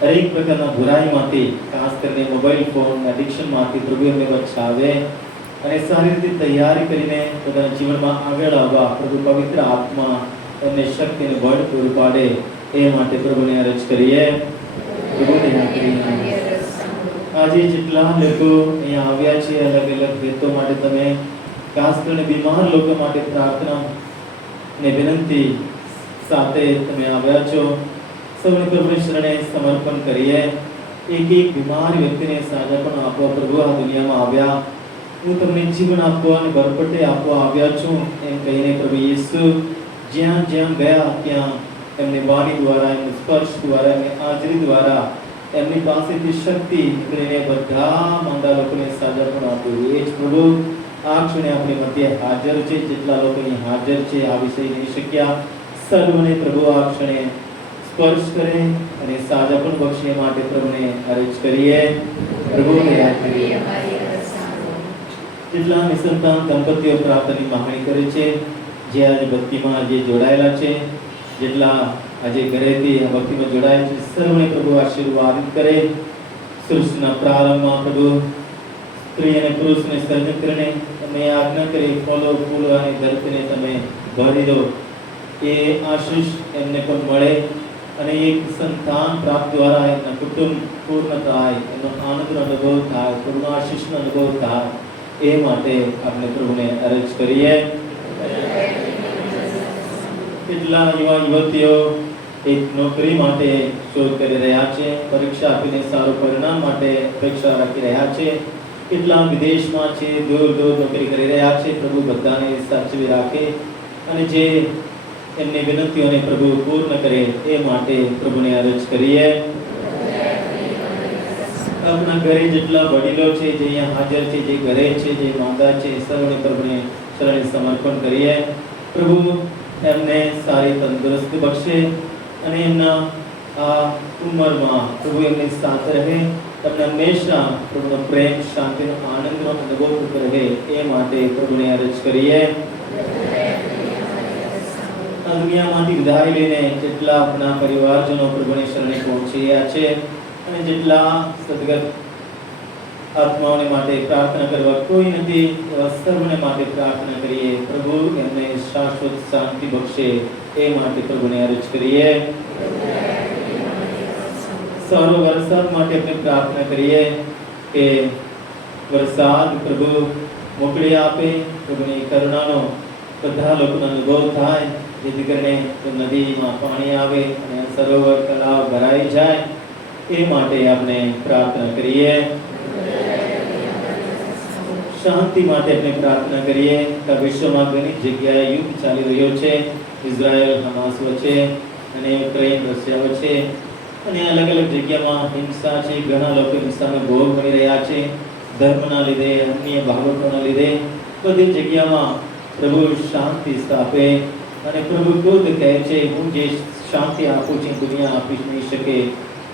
हर एक प्रकार बुराई माथी, खास करके मोबाइल फोन एडिक्शन माथी प्रभु अમને બચાવે અને સારી રીતે તૈયારી કરીને પોતાના જીવનમાં આગળ આવવા પ્રભુ પવિત્ર આત્મા એમને શક્તિ અને બળ પૂરું પાડે એ માટે પ્રભુને અરજ કરીએ. પ્રભુને કરીએ. આજે જેટલા લોકો અહીંયા આવ્યા છે અલગ અલગ હેતુ માટે તમે ખાસ કરીને બીમાર લોકો માટે પ્રાર્થના ને વિનંતી સાથે તમે આવ્યા છો. સૌને પ્રભુ શરણે સમર્પણ કરીએ. એક એક બીમાર વ્યક્તિને સાજાપણ આપવા પ્રભુ આ દુનિયામાં આવ્યા. હું તમને જીવન આપવા અને ભરપટે આપવા આવ્યા છું એમ કહીને પ્રભુ યેસુ જ્યાં જ્યાં ગયા ત્યાં એમની વાણી દ્વારા, એમની સ્પર્શ દ્વારા, એમની હાજરી દ્વારા એમની પાસેથી શક્તિ નીકળીને બધા માંદા લોકોને સાજાપણ આપ્યું. એ જ પ્રભુ આ ક્ષણે આપણી મધ્ય હાજર છે. જેટલા લોકો અહીં હાજર છે આ વિષય નહીં શક્યા સર્વને પ્રભુ આ ક્ષણે સ્પર્શ કરે અને સાજાપણ બક્ષે માટે પ્રભુને અરજ કરીએ. પ્રભુને યાદ કરીએ. જેટલા નિસંતાન દંપતીઓ પ્રાપ્તની માંગણી કરે છે, જે આજે ભક્તિમાં જે જોડાયેલા છે, જેટલા આજે ઘરેથી આ ભક્તિમાં જોડાયેલા છે, સર્વને પ્રભુ આશીર્વાદિત કરે. સૃષ્ટિના પ્રારંભમાં પ્રભુ સ્ત્રી અને પુરુષને સર્જન કરીને તમે આજ્ઞા કરી ફળો ફૂલ અને ધરતીને તમે ભરી દો. એ આશીષ એમને પણ મળે અને એક સંતાન પ્રાપ્ત દ્વારા એમના કુટુંબ પૂર્ણ થાય, એનો આનંદનો અનુભવ થાય, પૂર્ણ આશીષનો અનુભવ થાય એ માટે આપણે પ્રભુને અરજ કરીએ. કેટલા યુવા યુવતીઓ એક નોકરી માટે શોધ કરી રહ્યા છે, પરીક્ષા આપીને સારું પરિણામ માટે અપેક્ષા રાખી રહ્યા છે. કેટલા વિદેશમાં છે, દૂર દૂર નોકરી કરી રહ્યા છે. પ્રભુ બધાને સાચવી રાખે અને જે એમની વિનંતીઓને પ્રભુ પૂર્ણ કરે એ માટે પ્રભુને અરજ કરીએ. આપણા ઘરે જેટલા વડીલો છે, જે અહીંયા હાજર છે, જે ઘરે છે, જે માંદા છે, સર્વને પ્રભુને શરણે સમર્પણ કરીએ. પ્રભુ એમને સારી તંદુરસ્તી બક્ષે અને એમના આ ઉંમરમાં પ્રભુ એમની સાથે રહે. તમને હંમેશા પ્રભુનો પ્રેમ, શાંતિનો, આનંદનો અનુભવ રહે એ માટે પ્રભુને અરજ કરીએ. આ દુનિયામાંથી વિદાય લઈને જેટલા આપણા પરિવારજનો પ્રભુની શરણે પહોંચ્યા છે અને જેટલા સદગત આત્માઓને માટે પ્રાર્થના કરવા કોઈ નથી એવા સર્વને માટે પ્રાર્થના કરીએ. પ્રભુ એમને શાશ્વત શાંતિ બક્ષે એ માટે પ્રભુને અરજ કરીએ. સારો વરસાદ માટે આપણે પ્રાર્થના કરીએ કે વરસાદ પ્રભુ મોકળી આપે. પ્રભુની કરુણાનો બધા લોકોનો અનુભવ થાય, જેથી કરીને નદીમાં પાણી આવે અને સરોવર તળાવ ભરાઈ જાય એ માટે આપણે પ્રાર્થના કરીએ. શાંતિ માટે આપણે પ્રાર્થના કરીએ. વિશ્વમાં ઘણી જગ્યાએ યુદ્ધ ચાલી રહ્યો છે. ઇઝરાયલ હમાસ વચ્ચે અને યુક્રેન રશિયા વચ્ચે અને અલગ અલગ જગ્યામાં હિંસા છે. ઘણા લોકો હિંસાનો ભોગ બની રહ્યા છે, ધર્મના લીધે, અન્ય બાબતોના લીધે. બધી જગ્યામાં પ્રભુ શાંતિ સ્થાપે અને પ્રભુ ખુદ કહે છે હું જે શાંતિ આપું છું દુનિયા આપી નહીં શકે.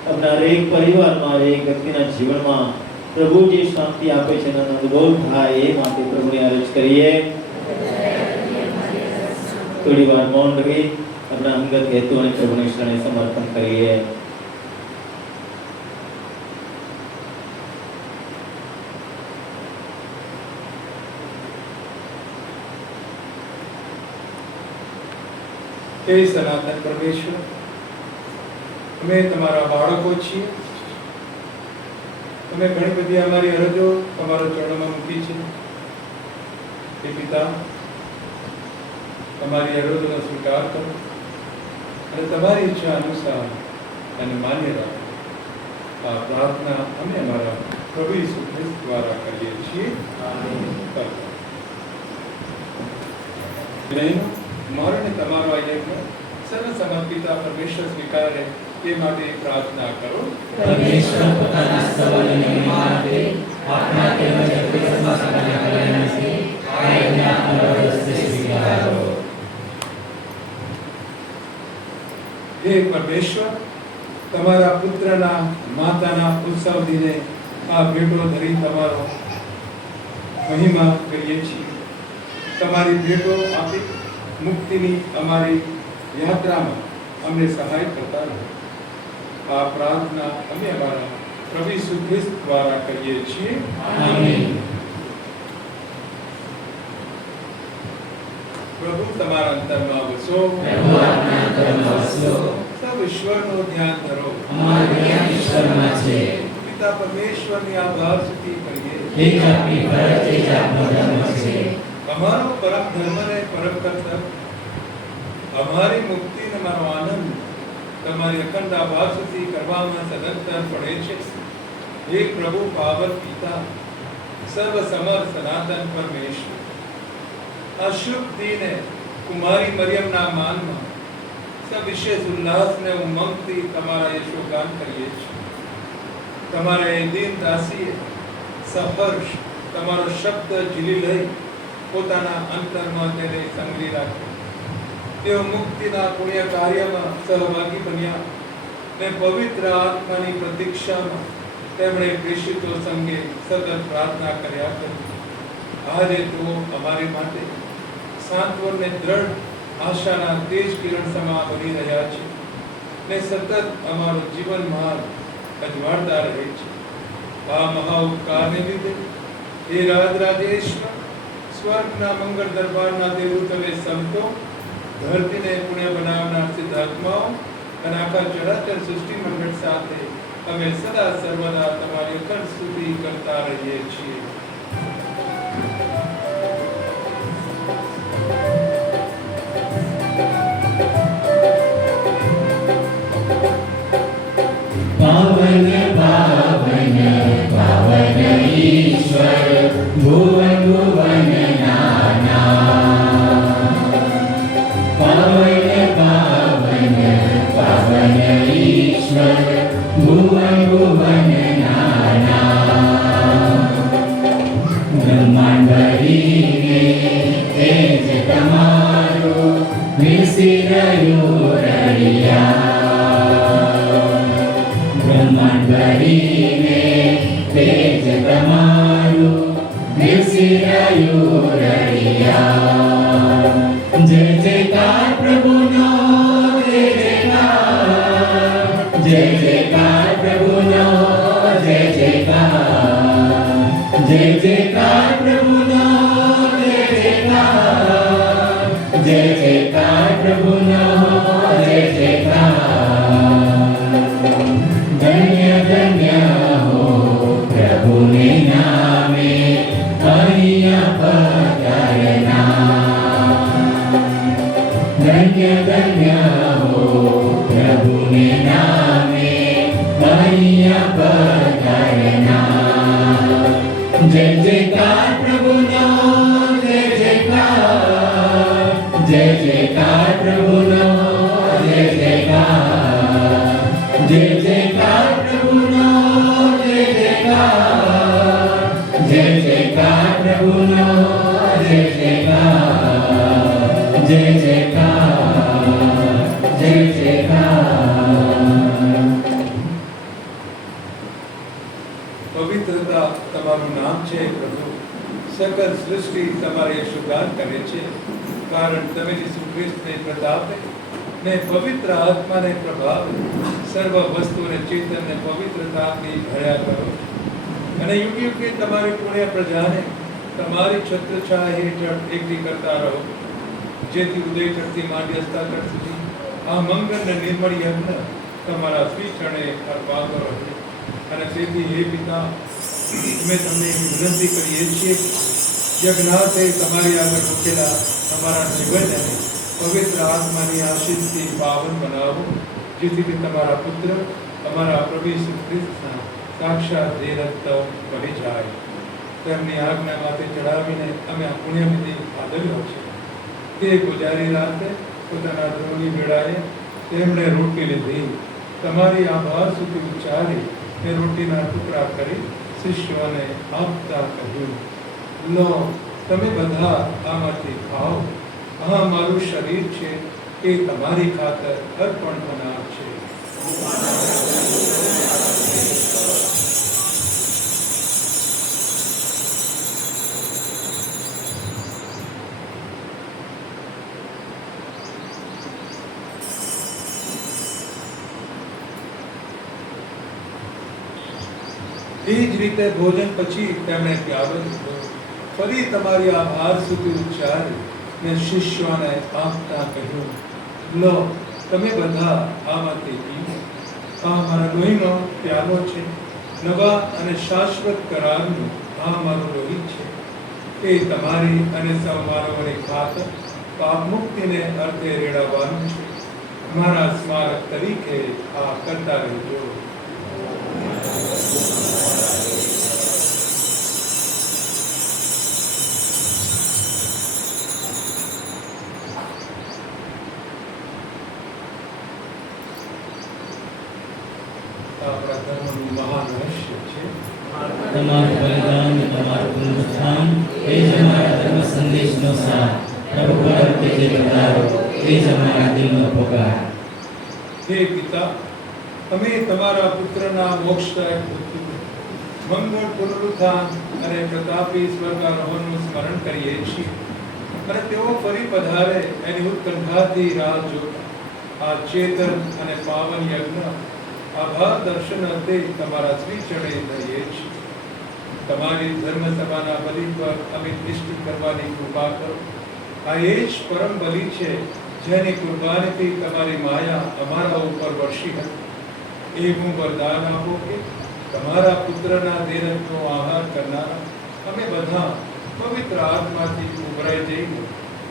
આપણા હરેક પરિવારમાં, હરેક વ્યક્તિના જીવનમાં પ્રભુ જે શાંતિ આપે છે એનો અનુભવ થાય એ માટે પ્રભુને અરજ કરીએ. થોડી વાર મૌન રહી આપણા અંગત હેતુઓને પ્રભુને શરણે સમર્પણ કરીએ. हे सनातन परमेश्वर, અમે તમારા બાળકો છીએ. તમે ઘણી બધી અમારી અરજો તમારા ચરણોમાં મૂકી છે. હે પિતા, તમારી અરજોનો સ્વીકાર કરો અને તમારી ઈચ્છા અનુસાર અને માન્ય રાખો. આ પ્રાર્થના અમે અમારા પ્રભુ ઈસુ ખ્રિસ્ત દ્વારા કરીએ છીએ. મારો ને તમારો આ યજ્ઞ સર્વસમર્થ પિતા પરમેશ્વર સ્વીકારે તે માટે પ્રાર્થના કરો. પરમેશ્વર પોતાના સબળ મહિમા માટે આપના તેમજ ક્રિસ્મસ સગળના કલ્યાણથી આ યજ્ઞ અનવરત સ્વીકારો. હે પરમેશ્વર, તમારા પુત્રના માતાના ઉત્સવ દિને આ ભેટો ધરી તમારો મહિમા કરીએ છીએ. તમારી ભેટો આપી મુક્તિની અમારી યાત્રામાં અમને સહાય કરતા રહો. આ પ્રાર્થના અમે અમારા પ્રભુ ઈસુ ખ્રિસ્ત દ્વારા કરીએ છીએ. આમીન. પ્રભુ તમારા અંતરમાં વસો. પ્રભુ આપના અંતરમાં વસો. સબ ઈશ્વરનું ધ્યાન ધરો. અમારું ધ્યાન ઈશ્વરમાં છે. પિતા પરમેશ્વરની આભાર સ્તુતિ કરીએ. એ જ આપણી ફરજ, એ જ આપનો ધર્મ છે. અમારો પરમ ધર્મ ને પરમ કર્તવ્ય, અમારી મુક્તિ ને અમારો આનંદ તમારી અખંડ આભાર સ્તુતિ કરવામાં સદંતર પડે છે. હે પ્રભુ પાવન પિતા, સર્વ સમર્થ સનાતન પરમેશ્વર, આ શુભ દિને કુમારી મરિયમના માનમાં સવિશેષ ઉલ્લાસ ને ઉમંગથી તમારા યશોગાન કરીએ છીએ. તમારા એ દીન દાસીએ સહર્ષ તમારો શબ્દ ઝીલી લઈ પોતાના અંતરમાં તેને સંગ્રહી રાખ્યો. તેઓ મુક્તિના પુણ્ય કાર્યમાં સહભાગી બન્યા ને પવિત્ર આત્માની પ્રતીક્ષામાં તેમણે પ્રેષિતો સંગે સતત પ્રાર્થના કર્યા કરી. આજે તો અમારી માટે સાંત્વન ને દ્રઢ આશાના તેજ કિરણ સમા બની રહ્યા છે ને સતત અમારો જીવન માર્ગ અજવાળતા રહે છે. આ મહા ઉપકારને લીધે હે રાજરાજેશ્વર, સ્વર્ગના મંગળ દરબારના દેવો તમે સંતો, ધરતીને પુણ્ય બનાવનાર સિદ્ધાત્માઓ અને આખા ચરાચર સૃષ્ટિ મંડળ સાથે અમે સદા સર્વદા તમારી અખંડ સ્તુતિ કરતા રહીએ છીએ. પાવન પાવન પાવન ઈશ્વર, ભુવન ભુવન નાના. પાવન પાવન પાવન ઈશ્વર, ભુવન ભુવન નાના. બ્રહ્માંડ ભરીને તેજ તમારું વિસી રહ્યું રળિયા. બ્રહ્માંડ ભરીને તેજ તમારું વિસી રહ્યું રળિયા. જય જયકાર પ્રભુનો, જય જયકાર, જય જયકાર પ્રભુનો, જય જયકાર, જય જયકાર પ્રભુનો, જય જયકાર, જય જયકાર પ્રભુનો, જય જયકાર. ધન્ય ધન્ય હો પ્રભુને નામે અહીંયા પધારનાર. ધન્ય ધન્ય હો પ્રભુને નામે અહીંયા પધારનાર. જય જયકાર પ્રભુનો, જય જયકાર, જય જયકાર પ્રભુનો, જય જયકાર, જય જયકાર પ્રભુનો, જય જયકાર, જય જયકાર પ્રભુનો, જય જયકાર, જય જયકાર, જય જયકાર. પવિત્રતા તમારું નામ છે પ્રભુ. સકલ સૃષ્ટિ તમારે યશોગાન કરે છે, કારણ તમે ઈસુ ખ્રિસ્તને પ્રતાપે ને પવિત્ર આત્માને પ્રભાવે સર્વ વસ્તુને ચેતનને પવિત્રતાથી ભર્યા કરો છો. અને યુગ યુગે તમારી પુણ્ય પ્રજાને તમારી છત્રછાયા હેઠળ એકઠી કરતા રહો, જેથી ઉદય તટથી માંડી અસ્તાતટ સુધી આ મંગળ ને નિર્મળ યજ્ઞ તમારા શ્રી ચરણે અર્પાતો રહે. અને તેથી હે પિતા, અમે તમને વિનંતી કરીએ છીએ, યજ્ઞાર્થે તમારી આગળ મૂકેલા તમારા જીવનને પવિત્ર આત્માની આશીષથી પાવન બનાવો, જેથી કે તમારા પુત્ર અમારા પ્રભુ ઈસુ ખ્રિસ્તના સાક્ષાત દેહરક્ત બની જાય. તેમની આજ્ઞા માથે ચડાવીને અમે આ પુણ્યવિધિ આદર્યો છે. તે ગુજારી રાતે પોતાના ધ્રુવની વેળાએ તેમણે રોટી લીધી, તમારી આભાર સુધી ઉચ્ચારી તે રોટીના ટુકડા કરી શિષ્યોને આપતા કહ્યું, લો, તમે બધા આમાંથી ખાઓ, આ મારું શરીર છે, એ તમારી ખાતર અર્પણ થનાર છે. જ રીતે ભોજન પછી તેમણે પ્યાલો લીધો, ફરી તમારી આભાર સુધી ઉચ્ચારી ને શિષ્યોને આપતા કહ્યું, લો, તમે બધા આમાંથી પીઓ. આ મારા લોહીનો પ્યાલો છે, નવા અને શાશ્વત કરારનું આ મારું લોહી છે. એ તમારી અને સૌ માનવોની ખાતર પાપ મુક્તિને અર્થે રેડાવવાનું છે. મારા સ્મારક તરીકે આ કરતા રહેજો. આપણા ધર્મનું મહાન રહસ્ય છે. તમારું બલિદાન અને તમારું પુનરુત્થાન એ જ અમારા ધર્મ સંદેશનો સાર. પ્રભુ પ્રત્યે જે બતાવો એ જ અમારા દિલનો પોકાર. હે પિતા, અમે તમારા પુત્રના મોક્ષદાયક મૃત્યુ, મંગળ પુનરુત્થાન અને પ્રતાપી સ્વર્ગારોહણનું સ્મરણ કરીએ છીએ, અને તેઓ ફરી પધારે એની ઉત્કંઠાથી રાહ જોતા આ ચેતન અને પાવન યજ્ઞ આભાર દર્શન અર્થે તમારા શ્રી ચરણે ધરીએ છીએ. તમારી ધર્મસભાના બલિ પર અમે નિષ્ઠ કરવાની કૃપા કરો. આ એ જ પરમ બલિ છે જેની કુરબાનીથી તમારી માયા અમારા ઉપર વર્ષી હતી. એવું વરદાન આપો કે તમારા પુત્રના દેહનો આહાર કરનારા અમે બધા પવિત્ર આત્માથી ઉભરાઈ જઈને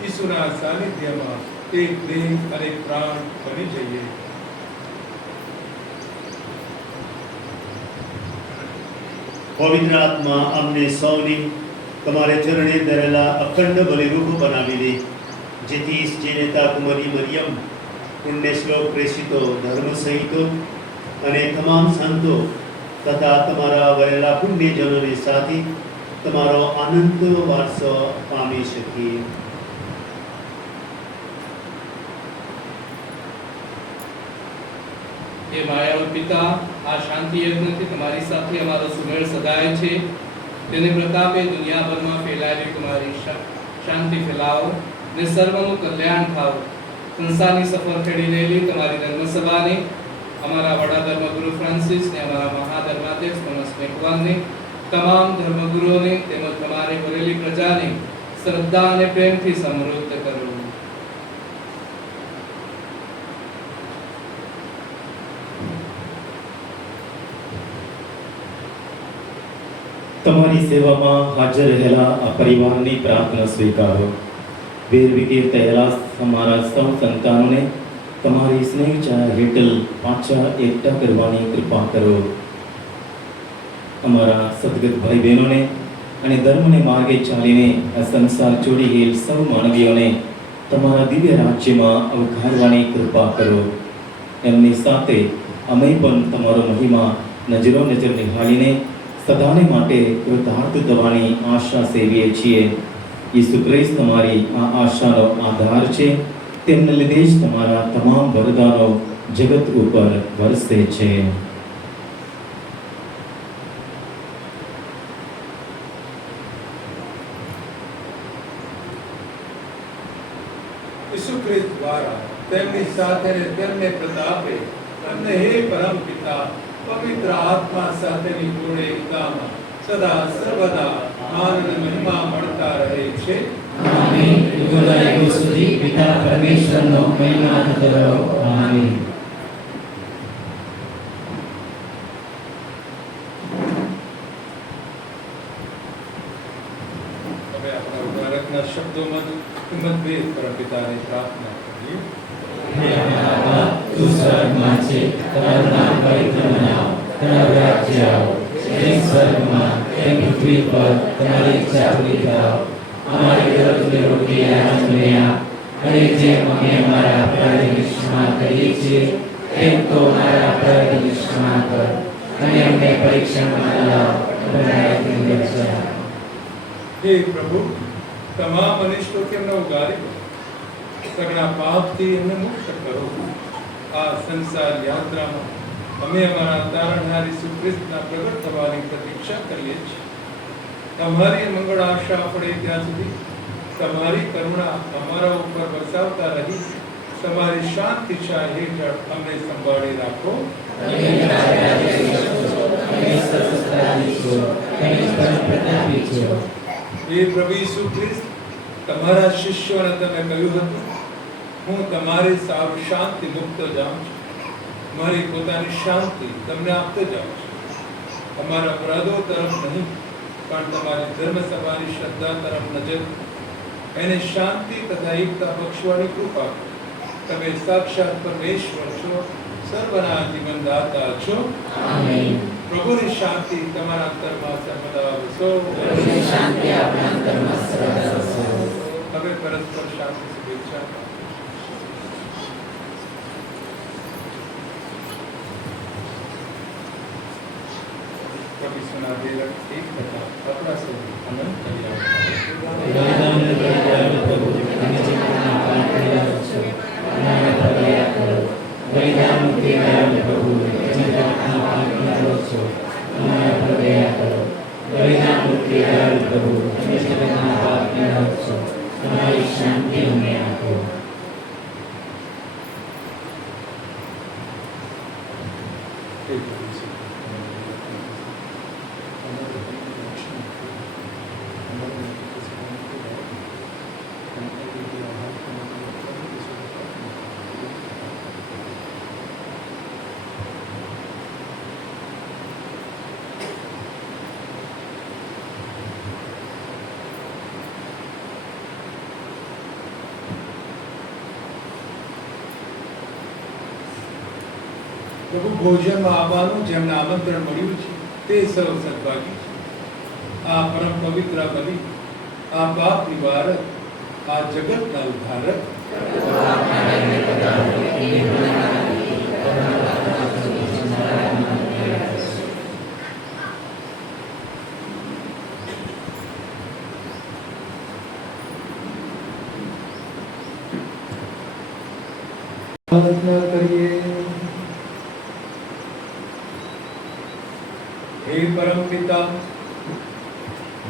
ઈસુના સાનિધ્યમાં એક દેહ અને પ્રાણ બની જઈએ. પવિત્ર આત્મા અમને સૌની તમારે ચરણે ધરેલા અખંડ બલિરૂપ બનાવી દે, જેથી જેનેતા કુમારી મરિયમ, પુણ્ય શ્લોક પ્રેષિતો, ધર્મ સંહિતો અને તમામ સંતો તથા તમારા વરેલા પુણ્યજનોને સાથે તમારો અનંત વારસો પામી શકીએ. હે માયાળ પિતા, આ શાંતિ યજ્ઞથી તમારી સાથે અમારો સુમેળ સદાય છે. તેને પ્રતાપે દુનિયાભરમાં ફેલાવી તમારી શાંતિ ફેલાવો ને સર્વનું કલ્યાણ થાવ. સંસારની સફર ખેડી રહેલી તમારી ધર્મસભાને, અમારા વડા ધર્મગુરુ ફ્રાન્સિસ ને અમારા મહાધર્માધ્યક્ષ થોમસ મેકવાનને, તમામ ધર્મગુરુઓને તેમજ તમારી ભરેલી પ્રજાને શ્રદ્ધા અને પ્રેમથી સમૃદ્ધ કરો. તમારી સેવામાં હાજર રહેલા આ પરિવારની પ્રાર્થના સ્વીકારો. વીર વિકીર થયેલા અમારા સૌ સંતાનોને તમારી સ્નેહ છાયા હેઠળ પાછા એકઠા કરવાની કૃપા કરો. અમારા સદગત ભાઈ બહેનોને અને ધર્મને માર્ગે ચાલીને આ સંસાર છોડી ગયેલ સૌ માનવીઓને તમારા દિવ્ય રાજ્યમાં અવકારવાની કૃપા કરો. એમની સાથે અમે પણ તમારો મહિમા નજરો નજર નિહાળીને સદાને માટે કૃતાર્થ થવાની આશા સેવીએ છીએ. ઈસુ ખ્રિસ્ત તમારી આ આશાનો આધાર છે. તેમને લીધે જ તમારા તમામ વરદાનો જગત ઉપર વરસે છે. ઈસુ ખ્રિસ્ત દ્વારા તેમની સાથે ને તેમને પ્રતાપે તમને હે પરમ પિતા પવિત્ર આત્મા સાથેની પૂર્ણ એકતામાં સદા સર્વદા માન અને મહિમા મળતા રહે છે. આમીન. યુગોના યુગો સુધી પિતા પરમેશ્વરનો મહિમા થતો રહો. આમીન. હવે આપણા ઉદ્ધારકના શબ્દોમાં હિંમતભેર પરમ પિતાને પ્રાર્થના કરીએ. હે અમારા બાપ, તું સ્વર્ગમાં છે, તારું નામ પવિત્ર બનાવો, તારું રાજ્ય આવો, જેમ સ્વર્ગમાં તેમ પૃથ્વી પર તમારી ઈચ્છા પૂરી કરો. અમારી દરરોજની રોટલી આજ અમને આપ, અને જેમ અમે અમારા અપરાધીની ક્ષમા કરીએ છીએ તેમ તો અમારા અપરાધીની ક્ષમા કર, અને અમને પરીક્ષામાં ન લાવ, પણ બચાવ. હે પ્રભુ, તમામ અનિષ્ટોથી અમને ઉગારી દો, સગળા પાપથી અમને મુક્ત કરો. આ સંસાર યાત્રામાં અમે અમારા તારણહાર ઈસુ ખ્રિસ્તના પ્રગટ થવાની પ્રતીક્ષા કરીએ છીએ. તમારી મંગળ આશા આપણે ત્યાં સુધી તમારી કરુણા અમારા ઉપર વરસાવતા રહી તમારી શાંતિ છાયા હેઠળ અમને સંભાળી રાખો. તમે સર્વસત્તાજી છો, તમે પરમ પ્રતાપી છો. હે પ્રભુ ઈસુ ખ્રિસ્ત, તમારા શિષ્યોને તમે કહ્યું હતું, હું તમારી સારું શાંતિ મુક્ત જાઉં છું, મારી પોતાની શાંતિ તમને આપતો જાઉં છું. અમારા અપરાધો તરફ નહીં, પણ તમારી ધર્મસભાની શ્રદ્ધા તરફ નજર, એને શાંતિ તથા એકતા બક્ષવાની કૃપા. તમે સાક્ષાત પરમેશ્વર છો, સર્વના જીવનદાતા છો. આમેન. પ્રભુની શાંતિ તમારા અંતરમાં સર્વદા વસો. પ્રભુની શાંતિ આપણા અંતરમાં સર્વદા વસો. હવે પરસ્પર શાંતિ શુભેચ્છા. પ્રભુ ઈસુના બે રક્ત એક થતા આપણા સૌની અનંત બલિદાનને બલિદાન પ્રભુ, તમે જે પોતાના પાપ કર્યા છો, અમારા પર દયા કરો. બલિદાન મુક્તિ દયાળુ પ્રભુ, તમે પોતાના પાપ કર્યા છો, અમારા પર દયા કરો. બલિદાન મુક્તિ દયાળુ પ્રભુ, તમે જગતના પાપ કર્યા છો, તમારી શાંતિ અમને આપો. પ્રભુ ભોજનમાં આવવાનું જેમને આમંત્રણ મળ્યું છે તે સૌ સદભાગી છે. આ પરમ પવિત્ર બલિ, આ પાપ નિવારક, આ જગતના ઉદ્ધારક, પ્રાર્થના કરીએ. હે પરમ પિતા,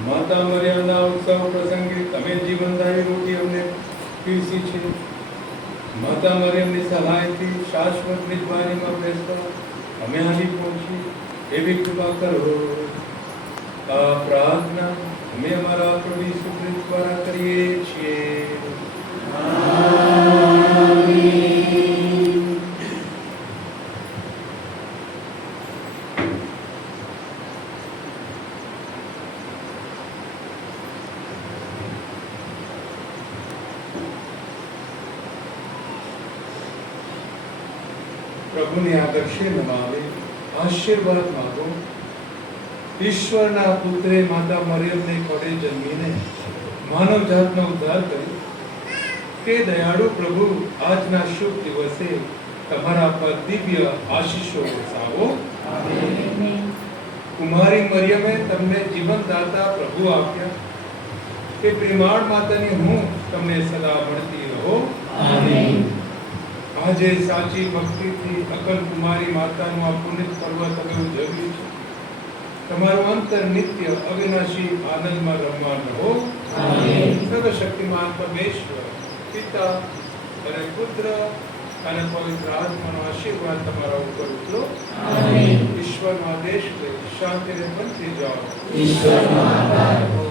માતા મરિયમના ઉત્સવ પ્રસંગે તમે જીવનદાયી રોટી અમને પીરસી છે. માતા મરિયમની સહાયથી શાશ્વત નિર્વાણીમાં બેસવા અમે હાલી પહોંચી એવી કૃપા કરો. આ પ્રાર્થના અમે અમારા પ્રભુ ઈસુ ખ્રિસ્ત દ્વારા કરીએ છીએ. પ્રભુને આદર્શે નમાવે, આશીર્વાદ માંગો. ઈશ્વરના પુત્રે માતા મરિયમને ખોડે જન્મીને માનવ જાતનો ઉદ્ધાર કર્યો. તે દયાળુ પ્રભુ આજના શુભ દિવસે તમારા પર દિવ્ય આશીષો વરસાવો. કુમારી મરિયમે તમને જીવનદાતા પ્રભુ આપ્યા. તે પ્રેમાળ માતાની હું તમને સદા મળતી રહો. આમેન. આજે સાચી ભક્તિથી અકલ કુમારી માતાનું આ પુનિત પર્વ તમે ઉજવ્યું છે. તમારું અંતર નિત્ય અવિનાશી આનંદમાં રમવા રહો. આમેન. સર્વશક્તિમાન પરમેશ્વર પિતા અને પુત્ર અને પવિત્ર આત્માનો આશીર્વાદ તમારા ઉપર ઉતરો. આમેન. ઈશ્વરનો આદેશ લઈ શાંતિને પંથી જાઓ. ઈશ્વરનો આભાર.